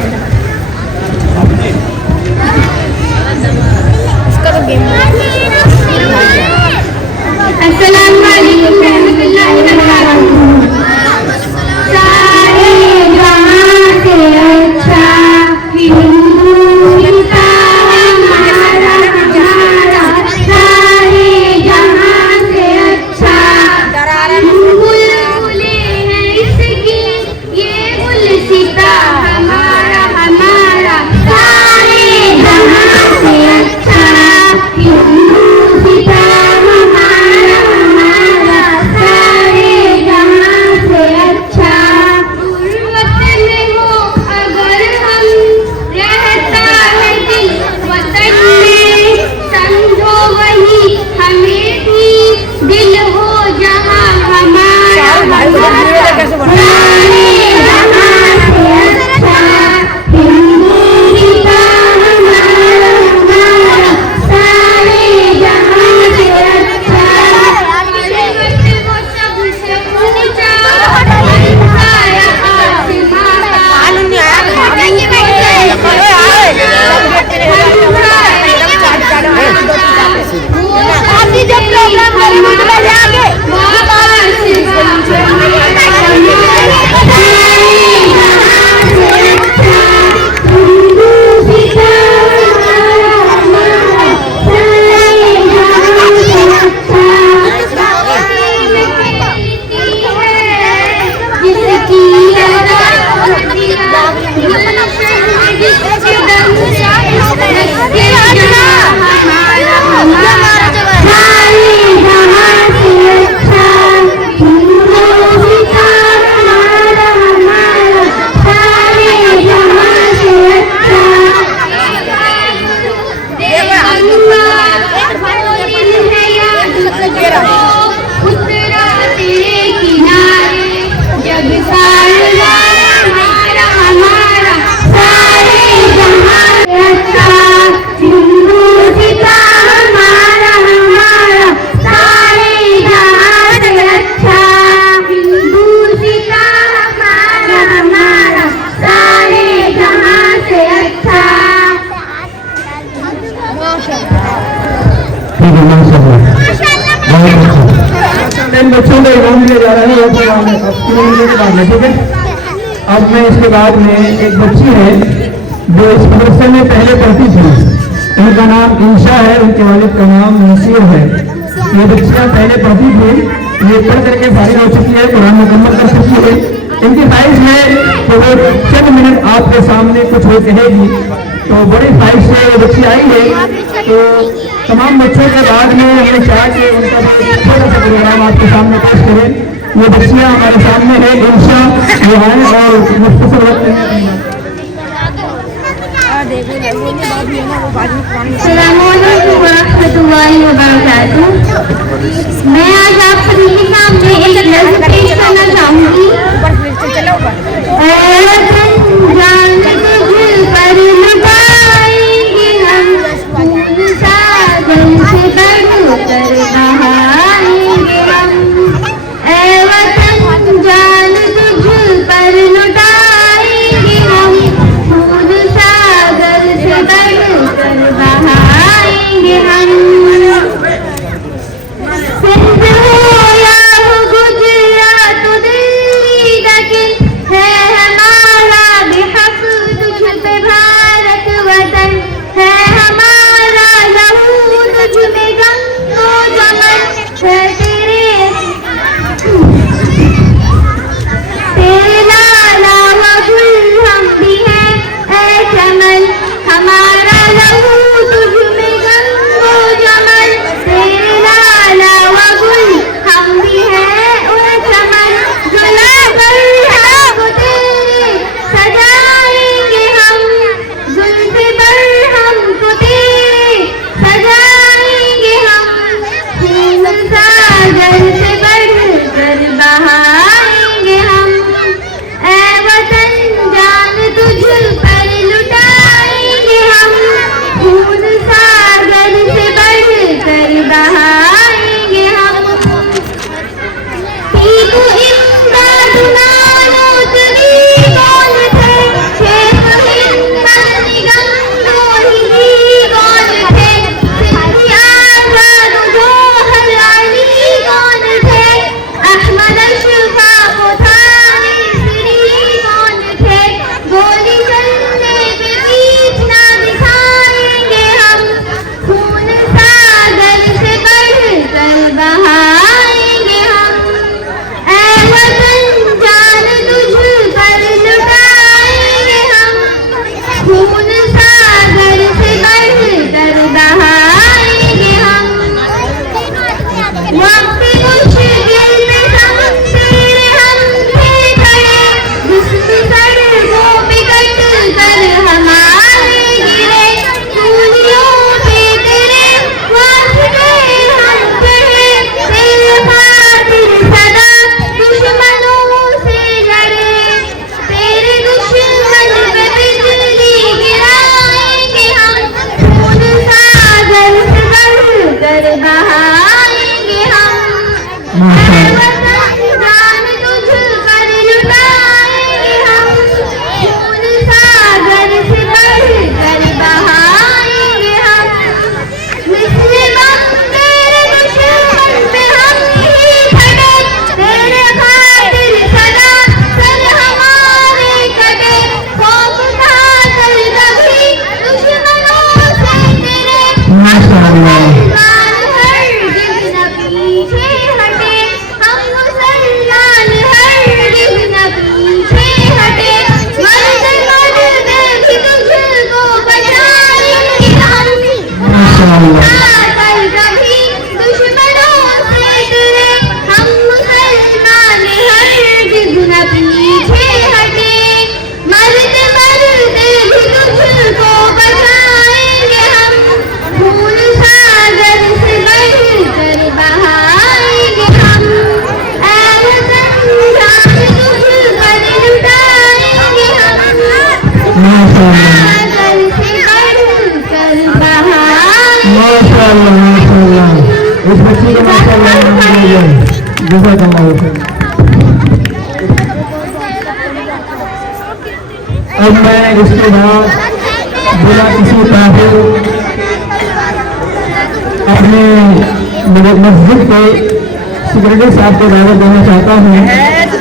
ठीक है, माशाअल्लाह, बहुत अच्छा। इन बच्चों को इनाम दिया जा रहा है, और अब 3 महीने के बाद में, ठीक है। अब मैं इसके बाद में एक बच्ची है जो इस मदरसे में पहले पढ़ती थी, उनका नाम इंशा है, उनके वालिद का नाम नसीर है। ये बच्चियाँ पहले पढ़ती थी, ये पढ़ करके फारिग हो चुकी है, कुरान मुकम्मल कर चुकी है। इनकी ख्वाहिश है कि वो चंद मिनट आपके सामने कुछ वो कहेगी, तो बड़ी ख्वाहिश से ये बच्ची आई है। तो तमाम बच्चों के बाद में हमें चाह के उनका छोटा सा प्रोग्राम आपके सामने पेश करें। ये बच्चियाँ हमारे सामने है, इंशा वो आए और मुख्तसर वक्त में अस्सलामुअलैकुम वरहमतुल्लाहि वबरकातुहू। मैं आज आप सभी के सामने एक नज़्म पेश करना चाहूंगी। ऐ वतन जान तुझ पर लुटाएंगे हम, खून सागर से बढ़कर बहाएंगे हम। ऐ वतन जान तुझ पर लुटाएंगे हम, खून सागर से बढ़कर बहाएंगे हम। सिंध हो या हो गुजरात दिल्ली तक, है हमारा बेहक तुझ पे भारत वतन। है हमारा लहू तुझ में गंगो जमन, है तेरे लाला व गुल हम भी हैं ऐ चमन। हमारा लहू तुझ में गंगो जमन, तेरे लाला व गुल हम भी हैं ऐ चमन। जुला पर हमको तेरे सजाएंगे हम, जुल्फ़े पर हमको तेरे सजाएंगे हम। खून सागर से बढ़कर बहाएंगे हम। ऐ वतन जान तुझ पर लुटाएंगे हम, खून सागर से बढ़कर बहाएंगे हम। पीकू इम्दाद नानोतवी कौन थे, शेख हिम्मत निगंगोही जी कौन थे। सिंधी आज़ाद जोहर अली कौन थे, अहमद अशफाक थाने श्री कौन थे। गोली चलने पे पीठ ना दिखाएंगे हम, खून सागर से बढ़कर बहाएंगे हम। ऐ वतन जान तुझ पर लुटाएंगे हम, खून सागर से बढ़कर बहाएंगे हम। वक्त मुश्किल में हम तेरे हम थे खड़े, दुश्मन सड़कों पे कट कर हमारे गिरे। दूरियों पे तेरे वास्ते हम चढ़े, तेरे खातिर सदा दुश्मनों से लड़े। तेरे दुश्मन पे बिजली गिराएंगे हम, खून सागर से बढ़कर बहाएंगे हम। ऐ वतन जान तुझ पर लुटाएंगे हम, खून सागर से बढ़कर बहाएंगे हम। मिस्र बम तेरे दुश्मन पे हम ही खड़े, तेरे खातिर सदा सर हमारे कटे। खौफ खाकर कभी दुश्मनों से तेरे, माशाअल्लाह। मुसलमान हरगिज़ न पीछे हटे। हम मुसलमान हरगिज़ न पीछे हटे। मर्द मर्द भी तुझको बचाएंगे हम, माशाअल्लाह। आकर कभी दुश्मनों से तेरे। हम मुसलमान हरगिज़ न पीछे हटे। मर्द मर्द भी तुझको बचाएंगे हम, खून सागर से बढ़कर बहाएंगे हम। ऐ वतन जान तुझ पर लुटाएंगे हम, माशाअल्लाह, सागर से बढ़कर बहाएंगे। माशाअल्लाह, माशाअल्लाह। इस बच्ची को माशाअल्लाह जज़ाकल्लाह खैर। अब मैं इसके बाद बिना किसी ताख़ीर अपने मस्जिद के सेक्रेटरी साहब को दावत देना चाहता हूँ।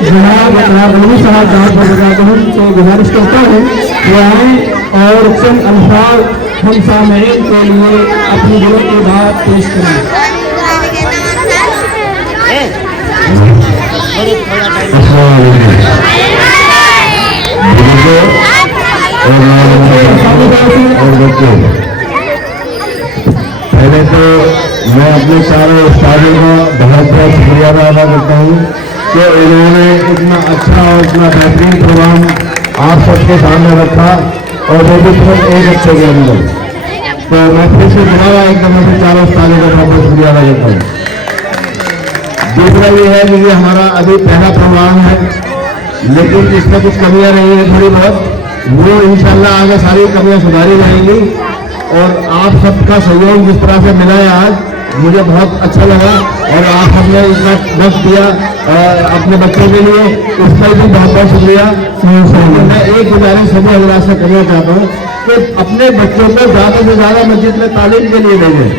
जनाब अली साहब दावत को गुजारिश करता हूँ वो आए और चंद अल्फाज हम सामईन के लिए अपनी दिलों की बात पेश करें। और बच्चों, पहले तो मैं अपने सारे उस्तादों का बहुत बहुत शुक्रिया अदा करता हूँ कि उन्होंने इतना अच्छा और इतना बेहतरीन प्रोग्राम आप सबके सामने रखा और वो भी सिर्फ एक अच्छे के अंदर। तो मैं फिर से दोबारा एकदम अपने चारों उस्तादों का बहुत बहुत शुक्रिया अदा करता हूँ। दूसरा ये है कि ये हमारा अभी पहला प्रोग्राम है, लेकिन इसमें कुछ कमियां रही हैं थोड़ी बहुत, वो इंशाल्लाह आगे सारी कमियां सुधारी जाएंगी। और आप सबका सहयोग जिस तरह से मिला है आज मुझे बहुत अच्छा लगा और आप सबने इतना वक्त दिया अपने बच्चों के लिए, उसका भी बहुत बहुत शुक्रिया। मैं एक गुजारिश सभी हजरात से करना चाहता हूँ कि अपने बच्चों को ज़्यादा से ज़्यादा मस्जिद में तालीम के लिए भेजें।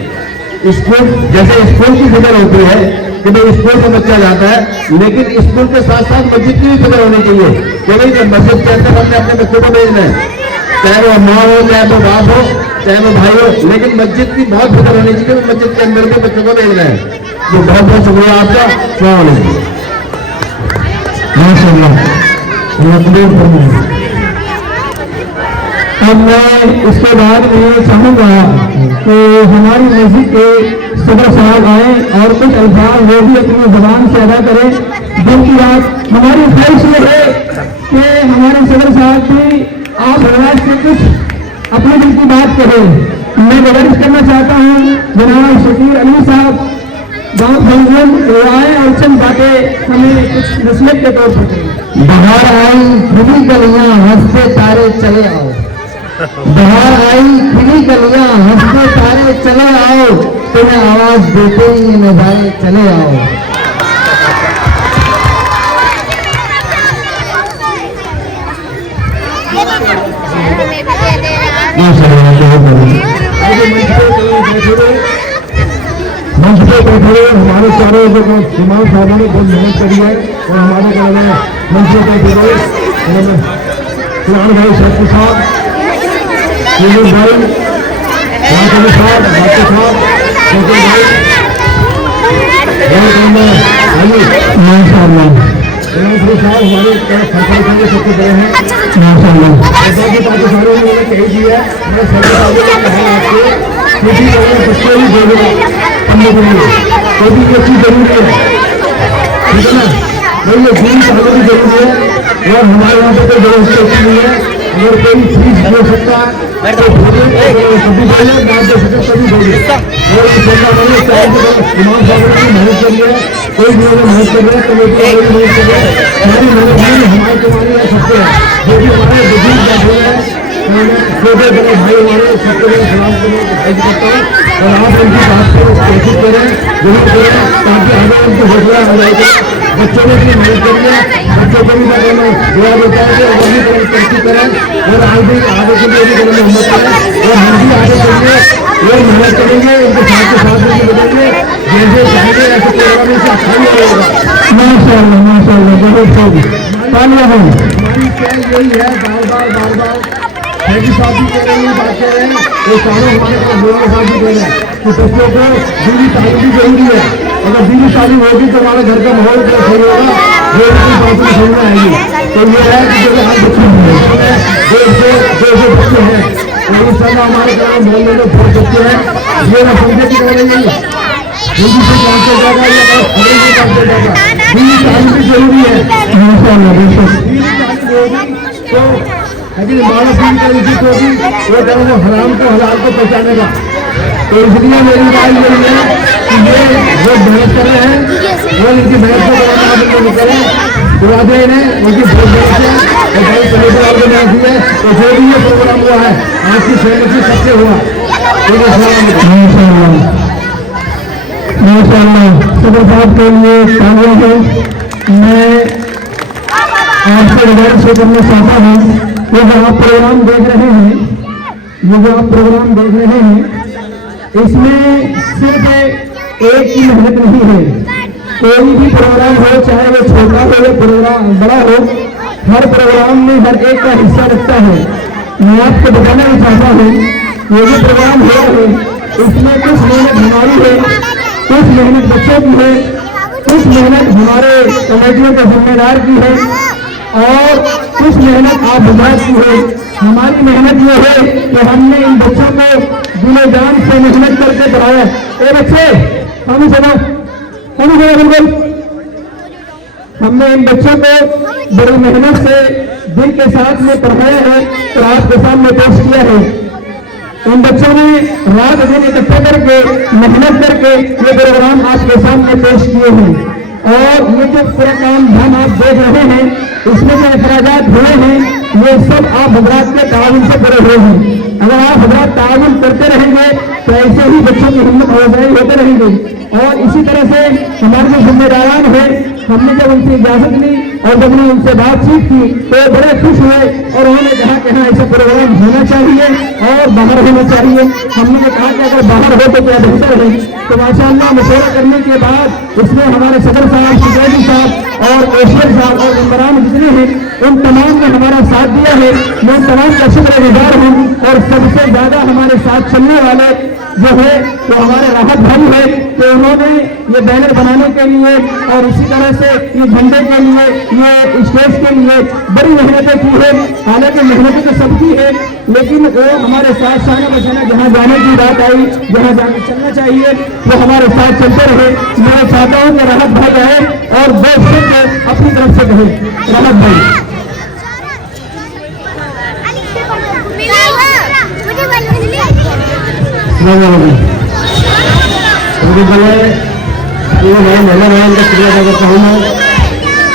स्कूल जैसे स्कूल की फिक्र होती है कि भाई स्कूल में बच्चा जाता है, लेकिन स्कूल के साथ साथ मस्जिद की भी फिक्र होनी चाहिए कि भाई जब मस्जिद के अंदर हमने अपने बच्चों को भेजना है, चाहे वो माँ हो, चाहे वो बाप हो, चाहे वो भाई हो, लेकिन मस्जिद की बहुत फिक्र होनी चाहिए कि मस्जिद के अंदर के बच्चों को भेजना है। तो बहुत बहुत शुक्रिया आपका। अब मैं इसके बाद में ये चाहूँगा कि हमारी मस्जिद के सदर साहब आए और कुछ अल्फाज वो भी अपनी जबान से अदा करें। जिनकी बात हमारी ख्वाहिश ये है कि हमारे सदर साहब भी आप हजरात से कुछ अपने दिल की बात करें। मैं गुजारिश करना चाहता हूँ जनाब शकीर अली साहब गाँव भंजन वो आए और चंद बातें हमें कुछ नसीहत के तौर पर करें। बाहर आई खुली गलियां हंसते तारे चले आओ, बाहर आई खुली गलियां हंसते तारे चले आओ, तुम्हें आवाज देते ही नजारे चले आओ। मंच पे बैठे हमारे चारों इमाम साहबों ने बहुत मेहनत करी है और हमारे कहने मंच पे बैठे कुरान भाई शेख साहब, भाई राजन साहब, डॉक्टर साहब, साहब हमारे सरकार के सबसे बड़े हैं। जैसा कि पाकिस्तानों ने उन्होंने कही दी है, मैं सरकार बच्चे ही देगा हमने के लिए कोई भी अच्छी जरूरी है, ठीक है ना भाई। ये दीन का भी जरूरी है और हमारे यहाँ पे कोई व्यवस्था अच्छी नहीं है। अगर कोई फीस दे सकता है तो सभी बोले, ना दे सकते सभी बोले। और इस सरकार वाले इमाम साहब ने मेहनत कर लिया, कोई भी अगर मेहनत कर रहे हैं तो मेहनत कर रहे हैं। हमारी मेहनत नहीं हमारे तुम्हारी है सबसे है, जो भी हमारे बुजुर्ग बैठे हैं छोटे बड़े भाई हमारे सबके लिए सलाम करता हूँ और आप उनकी बात को कोशिश करें, जरूर करें ताकि आगे उनको हौसला हो जाएगा। बच्चों ने भी मेहनत करी है, बच्चों को भी मैं दुआ देता है कि वो भी तरक्की करें और आगे के लिए भी करेंगे, हिम्मत करें और हम भी आगे चलेंगे और मेहनत करेंगे, उनके साथ के साथ भी बदलेंगे, जैसे चाहेंगे ऐसे प्रोग्राम से अच्छा ही रहेगा। माशाअल्लाह माशाअल्लाह बहुत हमारी क्या यही है, बार बार हैजी साहब भी कह रहे हैं, बात कह रहे हैं, वो चारों हमारे पास मोहल्ला साहब भी कह रहे हैं कि बच्चों को दीनी तालीम भी जरूरी है। अगर दीनी तालीम होगी तो हमारे घर का माहौल क्या सही होगा, वो बात में समझ में आएगी। तो ये है कि जो आज बच्चे हैं 150 बच्चे हैं और इस तरह हमारे गाँव मोहल्ले में बहुत बच्चे हैं। ये ना समझे कि कह रही है हिंदी से काम से जाएगा या अंग्रेजी काम से जाएगा, दीनी तालीम भी जरूरी है। दीनी तालीम होगी तो लेकिन मानव दीन का उचित होगी वो जब वो हराम को हलाल को पहचानेगा। तो इसलिए मेरी बात यही है कि ये जो मेहनत कर रहे हैं वो इनकी मेहनत को बढ़ाना नहीं करें, बुरादे ने उनकी बहुत मेहनत है और भाई कलेक्टर आपको मेहनत है। तो जो भी ये प्रोग्राम हुआ है आपकी सहमति सबसे हुआ। माशाअल्लाह सदर साहब के लिए कामयाब है। मैं आपसे गुजारिश करना चाहता हूँ ये जो आप प्रोग्राम देख रहे हैं, इसमें सिर्फ एक की मेहनत नहीं है। कोई भी प्रोग्राम हो, चाहे वो छोटा हो या प्रोग्राम बड़ा हो, हर प्रोग्राम में हर एक का हिस्सा रखता है। मैं आपको बताना भी चाहता हूँ, ये जो प्रोग्राम हो रहे इसमें कुछ मेहनत हमारी है, कुछ मेहनत बच्चों की है, कुछ मेहनत हमारे कमेटियों के जिम्मेदार की है और कुछ मेहनत आप हजरात की है। हमारी मेहनत ये है कि हमने इन बच्चों को दिले जान से मेहनत करके पढ़ाया। ए बच्चे हम सुनो बिल्कुल, हमने इन बच्चों को बड़ी मेहनत से दिल के साथ में पढ़ाया है और आपके सामने पेश किया है। इन बच्चों ने रात दिन इकट्ठे करके मेहनत करके ये प्रोग्राम आपके सामने पेश किए हैं और ये जो पूरा काम हम आप देख रहे हैं, इसमें जो अखराजात हुए हैं ये सब आप हजरात के ताउन से करे हुए हैं। अगर आप हजरात ताउन करते रहेंगे तो ऐसे ही बच्चों की हिम्मत अफजाई होते रहेंगे। और इसी तरह से हमारे जो जिम्मेदारान है, हमने जब उनसे इजाजत ली और जब हमने उनसे बातचीत की तो बड़े खुश हुए और उन्होंने कहा कि हाँ ऐसा प्रोग्राम होना चाहिए और बाहर होना चाहिए। हमने कहा कि अगर बाहर हो तो क्या बेहतर है। तो माशाअल्लाह मशवरा करने के बाद इसमें हमारे सदर साहब, सिक्योरिटी साहब और एशियर साहब और मेंबरान जितने हैं उन तमाम ने हमारा साथ दिया है। मैं उन तमाम का शुक्रगुजार हूँ और सबसे ज्यादा हमारे साथ चलने वाले जो है वो हमारे राहत भाई है कि उन्होंने ये बैनर बनाने के लिए और इसी तरह से ये झंडे के लिए, ये स्टेज के लिए बड़ी मेहनतें की है। हालांकि मेहनतें तो सबकी है, लेकिन वो हमारे साथ शाना बशाना जहाँ जाने की बात आई, जहाँ जाने चलना चाहिए वो हमारे साथ चलते रहे। मैं चाहता हूँ कि राहत भाई आए और दो शब्द अपनी तरफ से कहे। राहत भाई सबसे पहले ये महिला बयान का शुक्रिया अदा करता हूँ मैं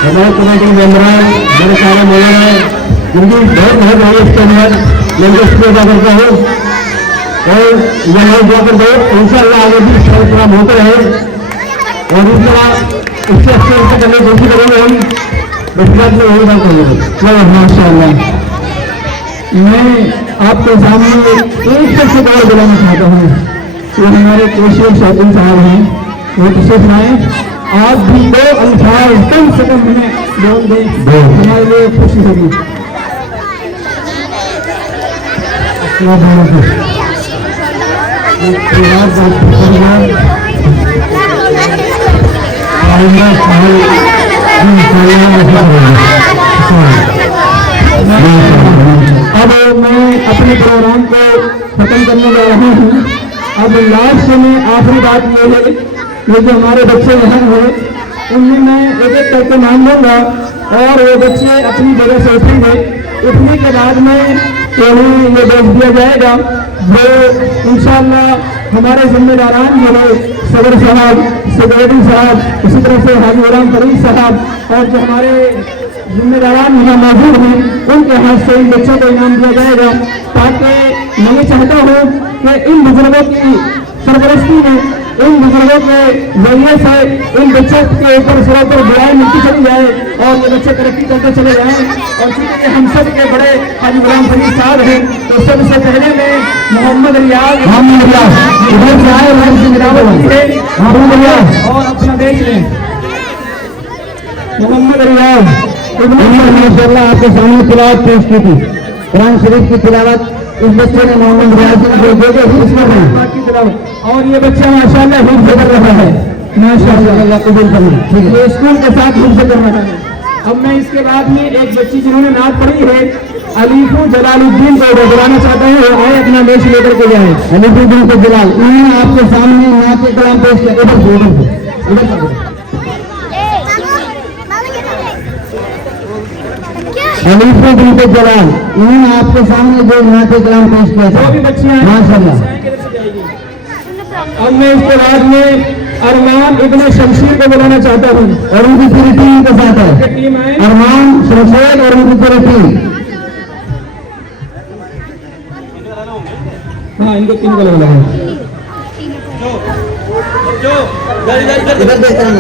हमारे कमेटी मेंबरान, मेरे सारे मौलाना जिनकी बहुत मेहनत है इसके अंदर, मैं उनको शुक्रिया अदा करता हूँ और यहाँ जाकर दो इंशाअल्लाह आगे भी प्रोग्राम होते रहे और इस तरह इससे अच्छे करने की कोशिश करेंगे हम। गुजरात में यही बात करेंगे माशाअल्लाह। मैं आपके सामने एक से शुक्र दिलाना चाहता हूँ कि हमारे केशव शौकीन साहब हैं, वो तशरीफ लाए। आप भी दो अल्फाज कम से कम हमें बोल दें, हमारे लिए खुशी होगी। अब मैं अपने प्रोग्राम को खत्म करने जा रहा हूँ। अब लास्ट में आखिरी बात ये है, ये जो हमारे बच्चे यहाँ हैं उनमें मैं एक एक करके नाम लूँगा और वो बच्चे अपनी जगह से उठेंगे। उठने के बाद में उन्हें ये भेज दिया जाएगा जो इंशाअल्लाह हमारे जिम्मेदारान जो है सदर साहब, सिक्योरिटी साहब, इसी तरह से हाजी गुलाम फरीद साहब और जो हमारे जिम्मेदारान यहाँ मौजूद हैं उनके हाथ से इन बच्चों को इनाम दिया जाएगा। ताकि मैं ये चाहता हूँ कि इन बुजुर्गों की सरपरस्ती में, इन बुजुर्गों के जरिए से इन बच्चों के ऊपर सिरों पर दुआएं मिलती चली जाए और ये बच्चे तरक्की करते चले जाएं। और चूंकि हम सब के बड़े हाजी गुलाम फरीद साहब हैं तो सबसे पहले मैं मोहम्मद रियाज इधर से आए और अपना देख लें। मोहम्मद रियाज माशाअल्लाह आपके सामने तिलावत पेश की थी, कुरान शरीफ की तिलावत इस बच्चे ने मोहम्मद रियाज और ये बच्चा माशाअल्लाह हिफ्ज़ कर रहा है। माशाअल्लाह कबूल करें, ये स्कूल के साथ हिफ्ज़ कर रहा है। अब मैं इसके बाद में एक बच्ची जिन्होंने नात पढ़ी है अलीफू जलालुद्दीन को बुलाना चाहता हूँ, वो आए अपना देश लेकर के जाए। अलीफुद्दीन को जलाल, उन्होंने आपके सामने नात कलाम पेश किया। इधर अलीफुद्दीन को जलाल, उन्होंने आपके सामने जो नात कलाम पेश किया था। भी बच्चियां माशाअल्लाह। अब मैं इसके बाद में अरमान इब्न शमशीर को बुलाना चाहता हूँ और उनकी पूरी टीम के साथ है। अरमान शमशीर और उनकी पूरी टीम। हाँ इनको टीम को लगा है। इधर देखते हैं,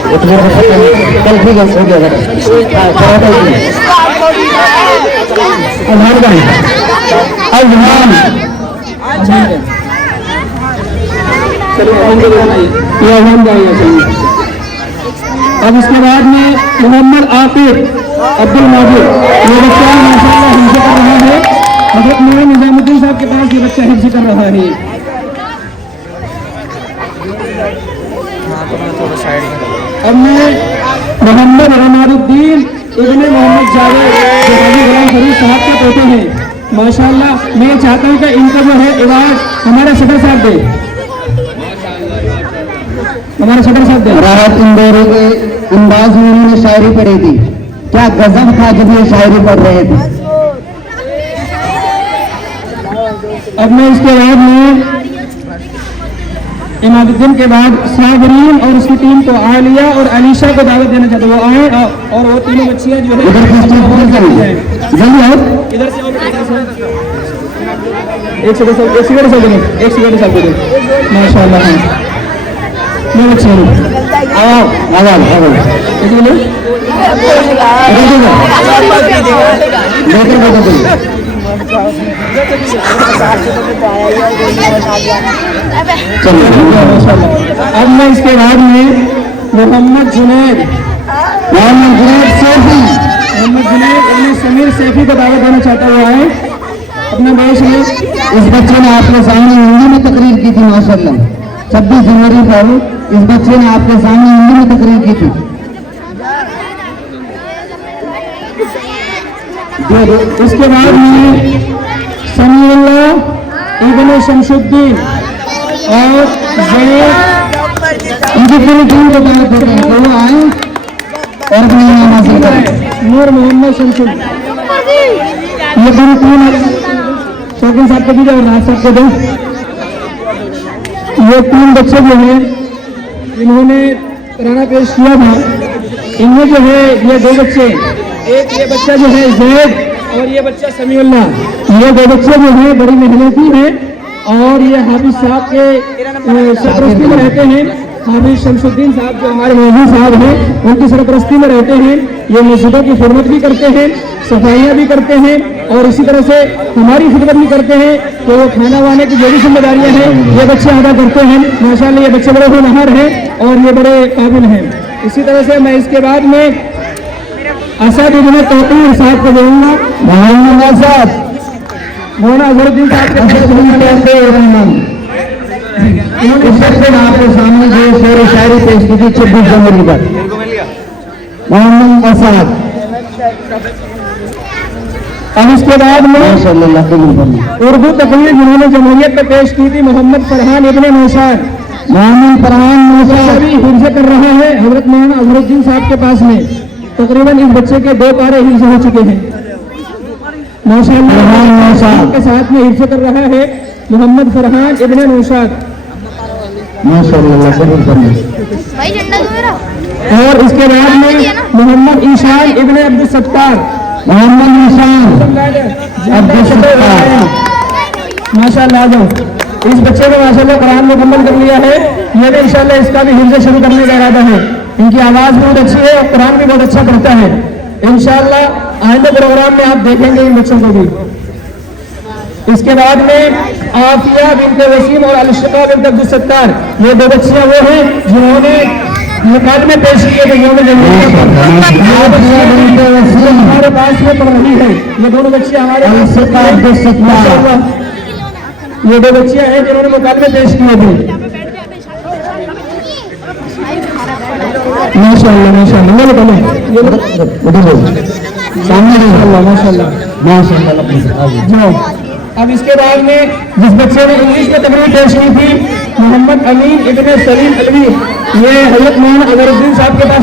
और कल ठीक है, हो गया। अजहर भाई, अजहर, ये अजहर भाई है। अब इसके बाद में मोहम्मद आकिब अब्दुल माजिद, ये बच्चा माशाल्लाह हिफ्ज़ कर रहा है। हज़रत मौलाना निज़ामुद्दीन साहब के पास ये बच्चा हिफ्ज़ कर रहा है। अब मैं मोहम्मद रमादुद्दीन इब्ने मोहम्मद जावेद जो हाजी गुलाम फरीद साहब के पोते हैं, माशाल्लाह मैं चाहता हूँ कि इनका जो है इवाज़ हमारे सदर साहब दे, हमारे सदर साहब दे। राहत इंदौरी के अंदाज में उन्होंने शायरी पढ़ी थी, क्या गजब था जब ये शायरी पढ़ रहे थे। अब मैं इसके बाद में इमादुद्दीन के बाद साबरीन और उसकी टीम को आलिया और अलीशा को दावत देना चाहते, वो आए और वो तीनों बच्चियां जो है इधर से इधर से एक सेकंड सब दे माशाल्लाह। मैं बच्चे आओ आवाज आवाज अब मैं इसके बाद में मोहम्मद जुनैद सैफी, अपने समीर सैफी को दावत देना चाहता हुआ है अपने देश में। इस बच्चे ने आपके सामने हिंदी में तकरीर की थी माशाल्लाह। 26 जनवरी पर इस बच्चे ने आपके सामने हिंदी में तकरीर की थी। इसके बाद में समीउल्लाह इब्ने शमशुद्दीन और इनकी पूरी टीम को दावत देते हैं तो वो आए और अपने नाम हासिल करें। नूर मोहम्मद शमशुद्दीन, ये पूरी टीम शौकीन साहब को दीजिए और राज साहब को दो। ये 3 बच्चे जो हैं इन्होंने तराना पेश किया था, इनमें जो है ये 2 बच्चे, एक ये बच्चा जो है जैद और ये बच्चा समीउल्लाह, ये 2 बच्चे जो हैं बड़ी मेहनती हैं और ये हाफिज साहब के सरपरस्ती में रहते हैं। हाफिज शमशुद्दीन साहब जो हमारे मौलवी साहब हैं उनकी सरपरस्ती में रहते हैं। ये मस्जिदों की खिदमत भी करते हैं, सफाइयाँ भी करते हैं और इसी तरह से हमारी खिदमत भी करते हैं। तो वो खाना वाने की जो भी जिम्मेदारियाँ हैं ये बच्चे अदा करते हैं। माशाल्लाह ये बच्चे बड़े होनहार हैं और ये बड़े काबिल हैं। इसी तरह से मैं इसके बाद में असद इब्ने तौकीर साहब को देऊंगा। मोहम्मद असद, मौलाना अजहरुद्दीन साहब के इस बच्चे ने आपके सामने जो शेर शायरी पेश की थी 26 जनवरी पर, मोहम्मद असद। अब इसके बाद में उर्दू तकरीर जिन्होंने जमहूरियत में पेश की थी मोहम्मद फरहान इब्ने नौशाद, मोहम्मद फरहान नौशाद अभी हिफ्ज़ कर रहा है हजरत मौलाना अजहरुद्दीन साहब के पास में। तकरीबन इस बच्चे के 2 पारे हिफ्ज़ हो चुके हैं माशाअल्लाह। के साथ में हिफ्ज़ कर रहा है मोहम्मद फरहान इब्ने नौशाद माशाअल्लाह। भाई झंडा दो मेरा। और इसके बाद में मोहम्मद ईशान इब्ने अब्दुल सत्तार, मोहम्मद ईशान अब्दुल सत्तार माशाअल्लाह। आ जाओ, इस बच्चे ने माशाअल्लाह कुरान मुकम्मल कर लिया है। ये भी इंशाअल्लाह इसका भी हिफ्ज़ शुरू करने का इरादा है। इनकी आवाज़ बहुत अच्छी है और कुरान भी बहुत अच्छा पढ़ता है। इंशाअल्लाह आइंदा प्रोग्राम में आप देखेंगे इन बच्चों को भी। इसके बाद में आफिया बिन्ते वसीम और अलिशका बिन्ते अब्दुल सत्तार, ये 2 बच्चियां वो हैं जिन्होंने मुकादमे पेश किए थे हमारे पास में पढ़ रही है। ये दोनों बच्चियां हमारे ये 2 बच्चियां हैं जिन्होंने मुकादमे पेश किए थे। माशाअल्लाह माशाअल्लाह, ये बोलो सामने माशाअल्लाह माशाअल्लाह। जाओ। अब इसके बाद में जिस बच्चे ने इंग्लिश में तकरीर पेश की थी मोहम्मद अमीन इब्ने सलीम अलवी, ये हजरत मौलाना अजहरुद्दीन साहब के पास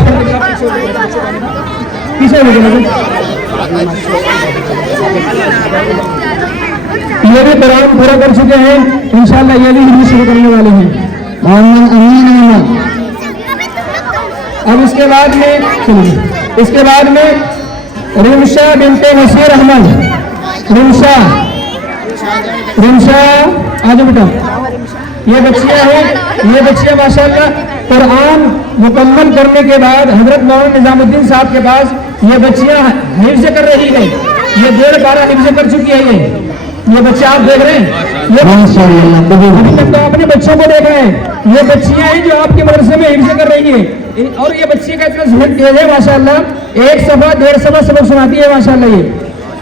किसे ये भी कुरान पूरा कर चुके हैं। इंशाअल्लाह ये भी हिंदी शुरू करने वाले हैं मोहम्मद अमीन अहमद। अब इसके बाद में रिमशा बिनते नसीर अहमद, रिमशा आ जाओ बेटा, ये बच्चियां माशाल्लाह कुरान मुकम्मल करने के बाद हजरत मौलाना निजामुद्दीन साहब के पास ये बच्चियां हिफ्ज कर रही है। ये 1.5 हिफ्ज कर चुकी है। ये बच्चे आप देख रहे हैं, अभी तक तो आपने बच्चों को देखा है। ये बच्चियां हैं जो आपके मदरसे में हिफ्ज कर रही है। और ये बच्ची का इतना जहन तेज है माशाल्लाह, 1 सवा 1.5 सवा सबक सुनाती है माशाल्लाह ये।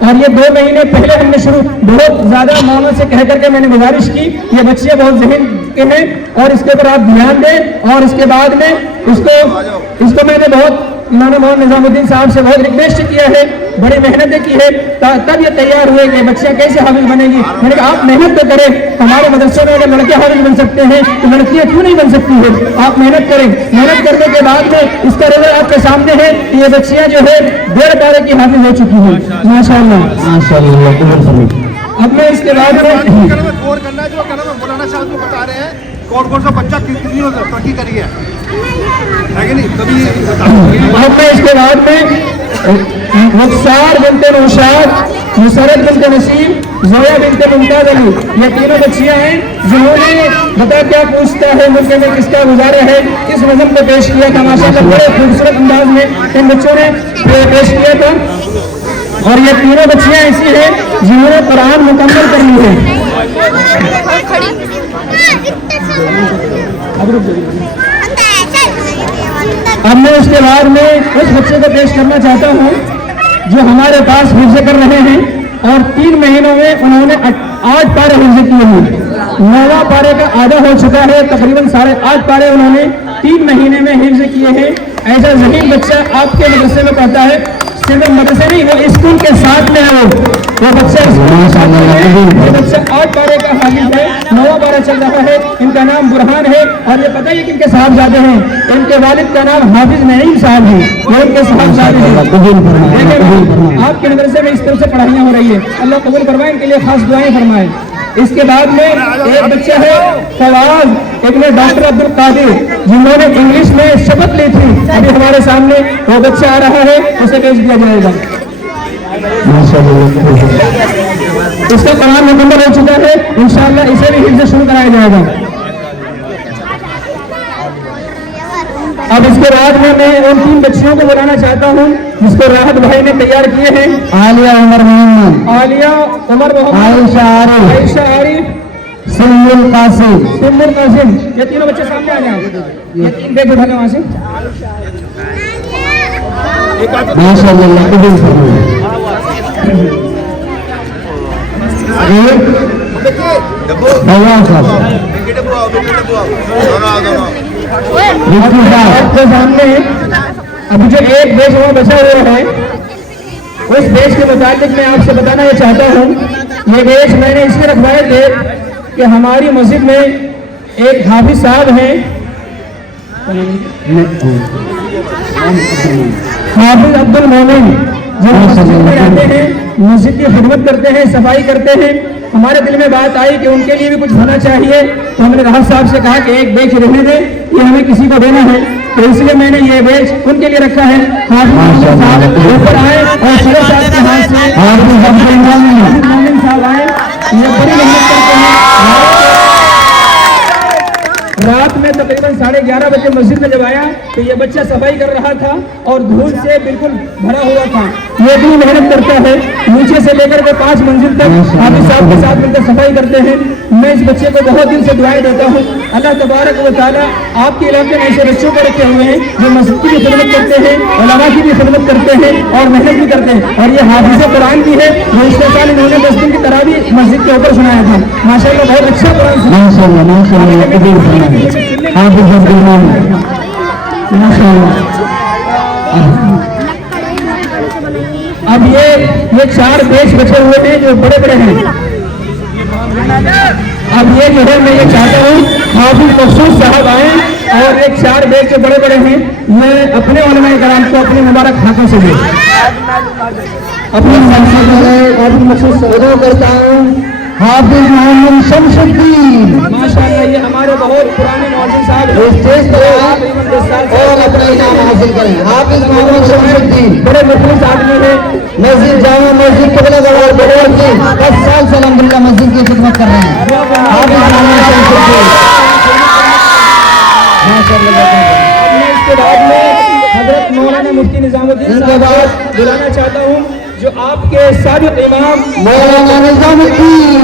और ये 2 महीने पहले हमने शुरू बहुत ज्यादा मौलों से कह करके मैंने गुजारिश की, ये बच्चियां बहुत जहन के हैं और इसके ऊपर आप ध्यान दें। और इसके बाद में इसको मैंने बहुत इमाम मौलाना निजामुद्दीन साहब से बहुत रिक्वेस्ट किया है, बड़ी मेहनतें की है, तब ये तैयार हुए कि बच्चियां कैसे हाफिज बनेगी। मैंने कहा आप मेहनत तो करें, हमारे मदरसे में अगर लड़के हाफिज बन सकते हैं तो लड़कियां क्यों नहीं बन सकती है। आप मेहनत करें, मेहनत करने के बाद में इसका रिजल्ट आपके सामने है कि ये बच्चियां जो है 1.5 पारे की हाफिज हो चुकी है माशाअल्लाह। अब मैं इसके बाद गौर करना है जो मौलाना साहब को बता रहे हैं, कौन सा बच्चा कितनी तरक्की करी है कि नहीं कभी। अब मैं इसके बाद में मुख्तार बिनते नौशाद, मुसरत बिनते नसीम, जोया बिनते मुमताज अली, ये तीनों बच्चियां हैं जिन्होंने बता क्या पूछता है मुल्क में किसका गुजारा है इस नज़म को पेश किया था माशाल्लाह। बड़े खूबसूरत अंदाज में इन बच्चों ने पेश किया था। और ये तीनों बच्चियां ऐसी हैं जिन्होंने कुरान मुकम्मल कर ली है। अब मैं उसके बाद में उस बच्चे को पेश करना चाहता हूँ जो हमारे पास हिफ्ज कर रहे हैं और 3 महीनों में उन्होंने 8 पारे हिफ्ज किए हैं। 9वां पारे का आधा हो चुका है, तकरीबन 8.5 पारे उन्होंने 3 महीने में हिफ्ज किए हैं। ऐसा जहीन बच्चा आपके मदरसे में पढ़ता है, सिर्फ मदरसे नहीं वो स्कूल के साथ में है। वो बच्चा ये बच्चा 8 पारे का हाफिज है, 9वां पारा चल रहा है। इनका नाम बुरहान है और ये पता है कि इनके साहबजादे हैं। इनके वालिद का नाम हाफिज नईम साहब है, वो इनके साहबजादे हैं। आपके मदरसे में इस तरह से पढ़ाइयाँ हो रही है, अल्लाह कबूल फरमाए, इनके लिए खास दुआएं फरमाए। इसके बाद में एक बच्चा है फवाज इब्न डॉक्टर अब्दुल कादिर जिन्होंने इंग्लिश में शपथ ली थी। अभी हमारे सामने वो बच्चा आ रहा है, उसे पेश किया जाएगा। इसका कुरान मुकम्मल हो चुका है, इंशाअल्लाह इसे भी हिफ्ज शुरू कराया जाएगा। अब इसके बाद में मैं उन 3 बच्चियों को बुलाना चाहता हूँ जिसको राहत भाई ने तैयार किए हैं। आलिया उमर मोहम्मद, आयशा आरिफ, सिम्मुल कासिम। ये तीनों बच्चे सामने आ जाए, ये 3 बैग उठा के वहां से। माशाअल्लाह कबूल फरमाए। आपके सामने अभी जो एक बैच वहाँ बचा हुआ है उस बैच के मुताबिक मैं आपसे बताना ये चाहता हूँ। ये बैच मैंने इसलिए रखवाए थे कि हमारी मस्जिद में एक हाफिज साहब हैं, हाफिज अब्दुल मोमिन, जो मस्जिद में रहते हैं, मस्जिद की खिदमत करते हैं, सफाई करते हैं। हमारे दिल में बात आई कि उनके लिए भी कुछ होना चाहिए, तो हमने राहत साहब से कहा कि एक बैच रहने दें, ये हमें किसी को देना है, तो इसलिए मैंने ये बैच उनके लिए रखा है। हाफिज साहब ऊपर आए और सारे साहब के हाथ से मोमिन साहब आए, ये बड़ी मेहनत करते हैं। रात में तकरीबन 11:30 बजे मस्जिद में जब आया तो ये बच्चा सफाई कर रहा था और धूल से बिल्कुल भरा हुआ था। ये भी मेहनत करता है, नीचे से लेकर के 5 मंजिल तक हाफिज साहब के साथ मिलकर सफाई करते हैं। मैं इस बच्चे को बहुत दिन से दुआएं देता हूँ, अल्लाह तबारक व तआला आपके इलाके में ऐसे बच्चों को रखे हुए हैं जो मस्जिद की भी खिदमत करते हैं, उलमा की भी खिदमत करते हैं और मेहनत भी करते हैं। और ये हाफिज कुरान भी है, जो पिछले साल इन्होंने 10 दिन की तरावी मस्जिद के ऊपर सुनाया था। माशाअल्लाह बहुत अच्छा कुरान। अब ये 4 बैच बचे हुए हैं जो बड़े बड़े हैं। अब ये जो है मैं ये चाहता हूँ हाफिज मखसूस साहब आए और एक 4 बैच जो बड़े बड़े हैं मैं अपने उलमाए कराम को अपने मुबारक हाथों से दूं। अपने हाफिज मखसूस करता हूँ हाफिज मोहम्मद शमशुद्दीन। माशाअल्लाह ये हमारे बहुत पुराने मौलवी साहब स्टेज पर और अपना इनाम हासिल करें। हाफिज मोहम्मद शमशुद्दीन बड़े मुखलिस आदमी है, मस्जिद जामा मस्जिद किबला गवार बड़े 10 साल से अल्हम्दुलिल्लाह मस्जिद की खिदमत कर रहे हैं। हाफिज मोहम्मद शमशुद्दीन अब मैं इसके बाद में हजरत मौलाना मुफ्ती निजामुद्दीन साहब को बुलाना चाहता हूँ, जो आपके साबिक इमाम मौलाना निजामुद्दीन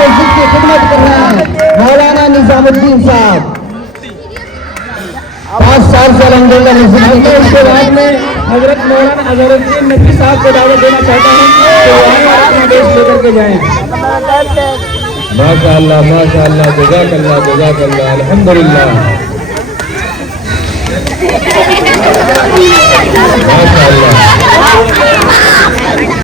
मस्जिद की खिदमत कर रहे हैं। मौलाना निजामुद्दीन साहब 5 साल से अलहमदुलिल्लाह मस्जिद मैं इसके बाद में हजरत मौलाना अजहरुद्दीन नकवी साहब को दावत देना चाहता हूँ कि वो आए और अपना देश लेकर के जाएं। माशाअल्लाह माशाअल्लाह, जज़ाकल्लाह जज़ाकल्लाह, अल्हम्दुलिल्लाह।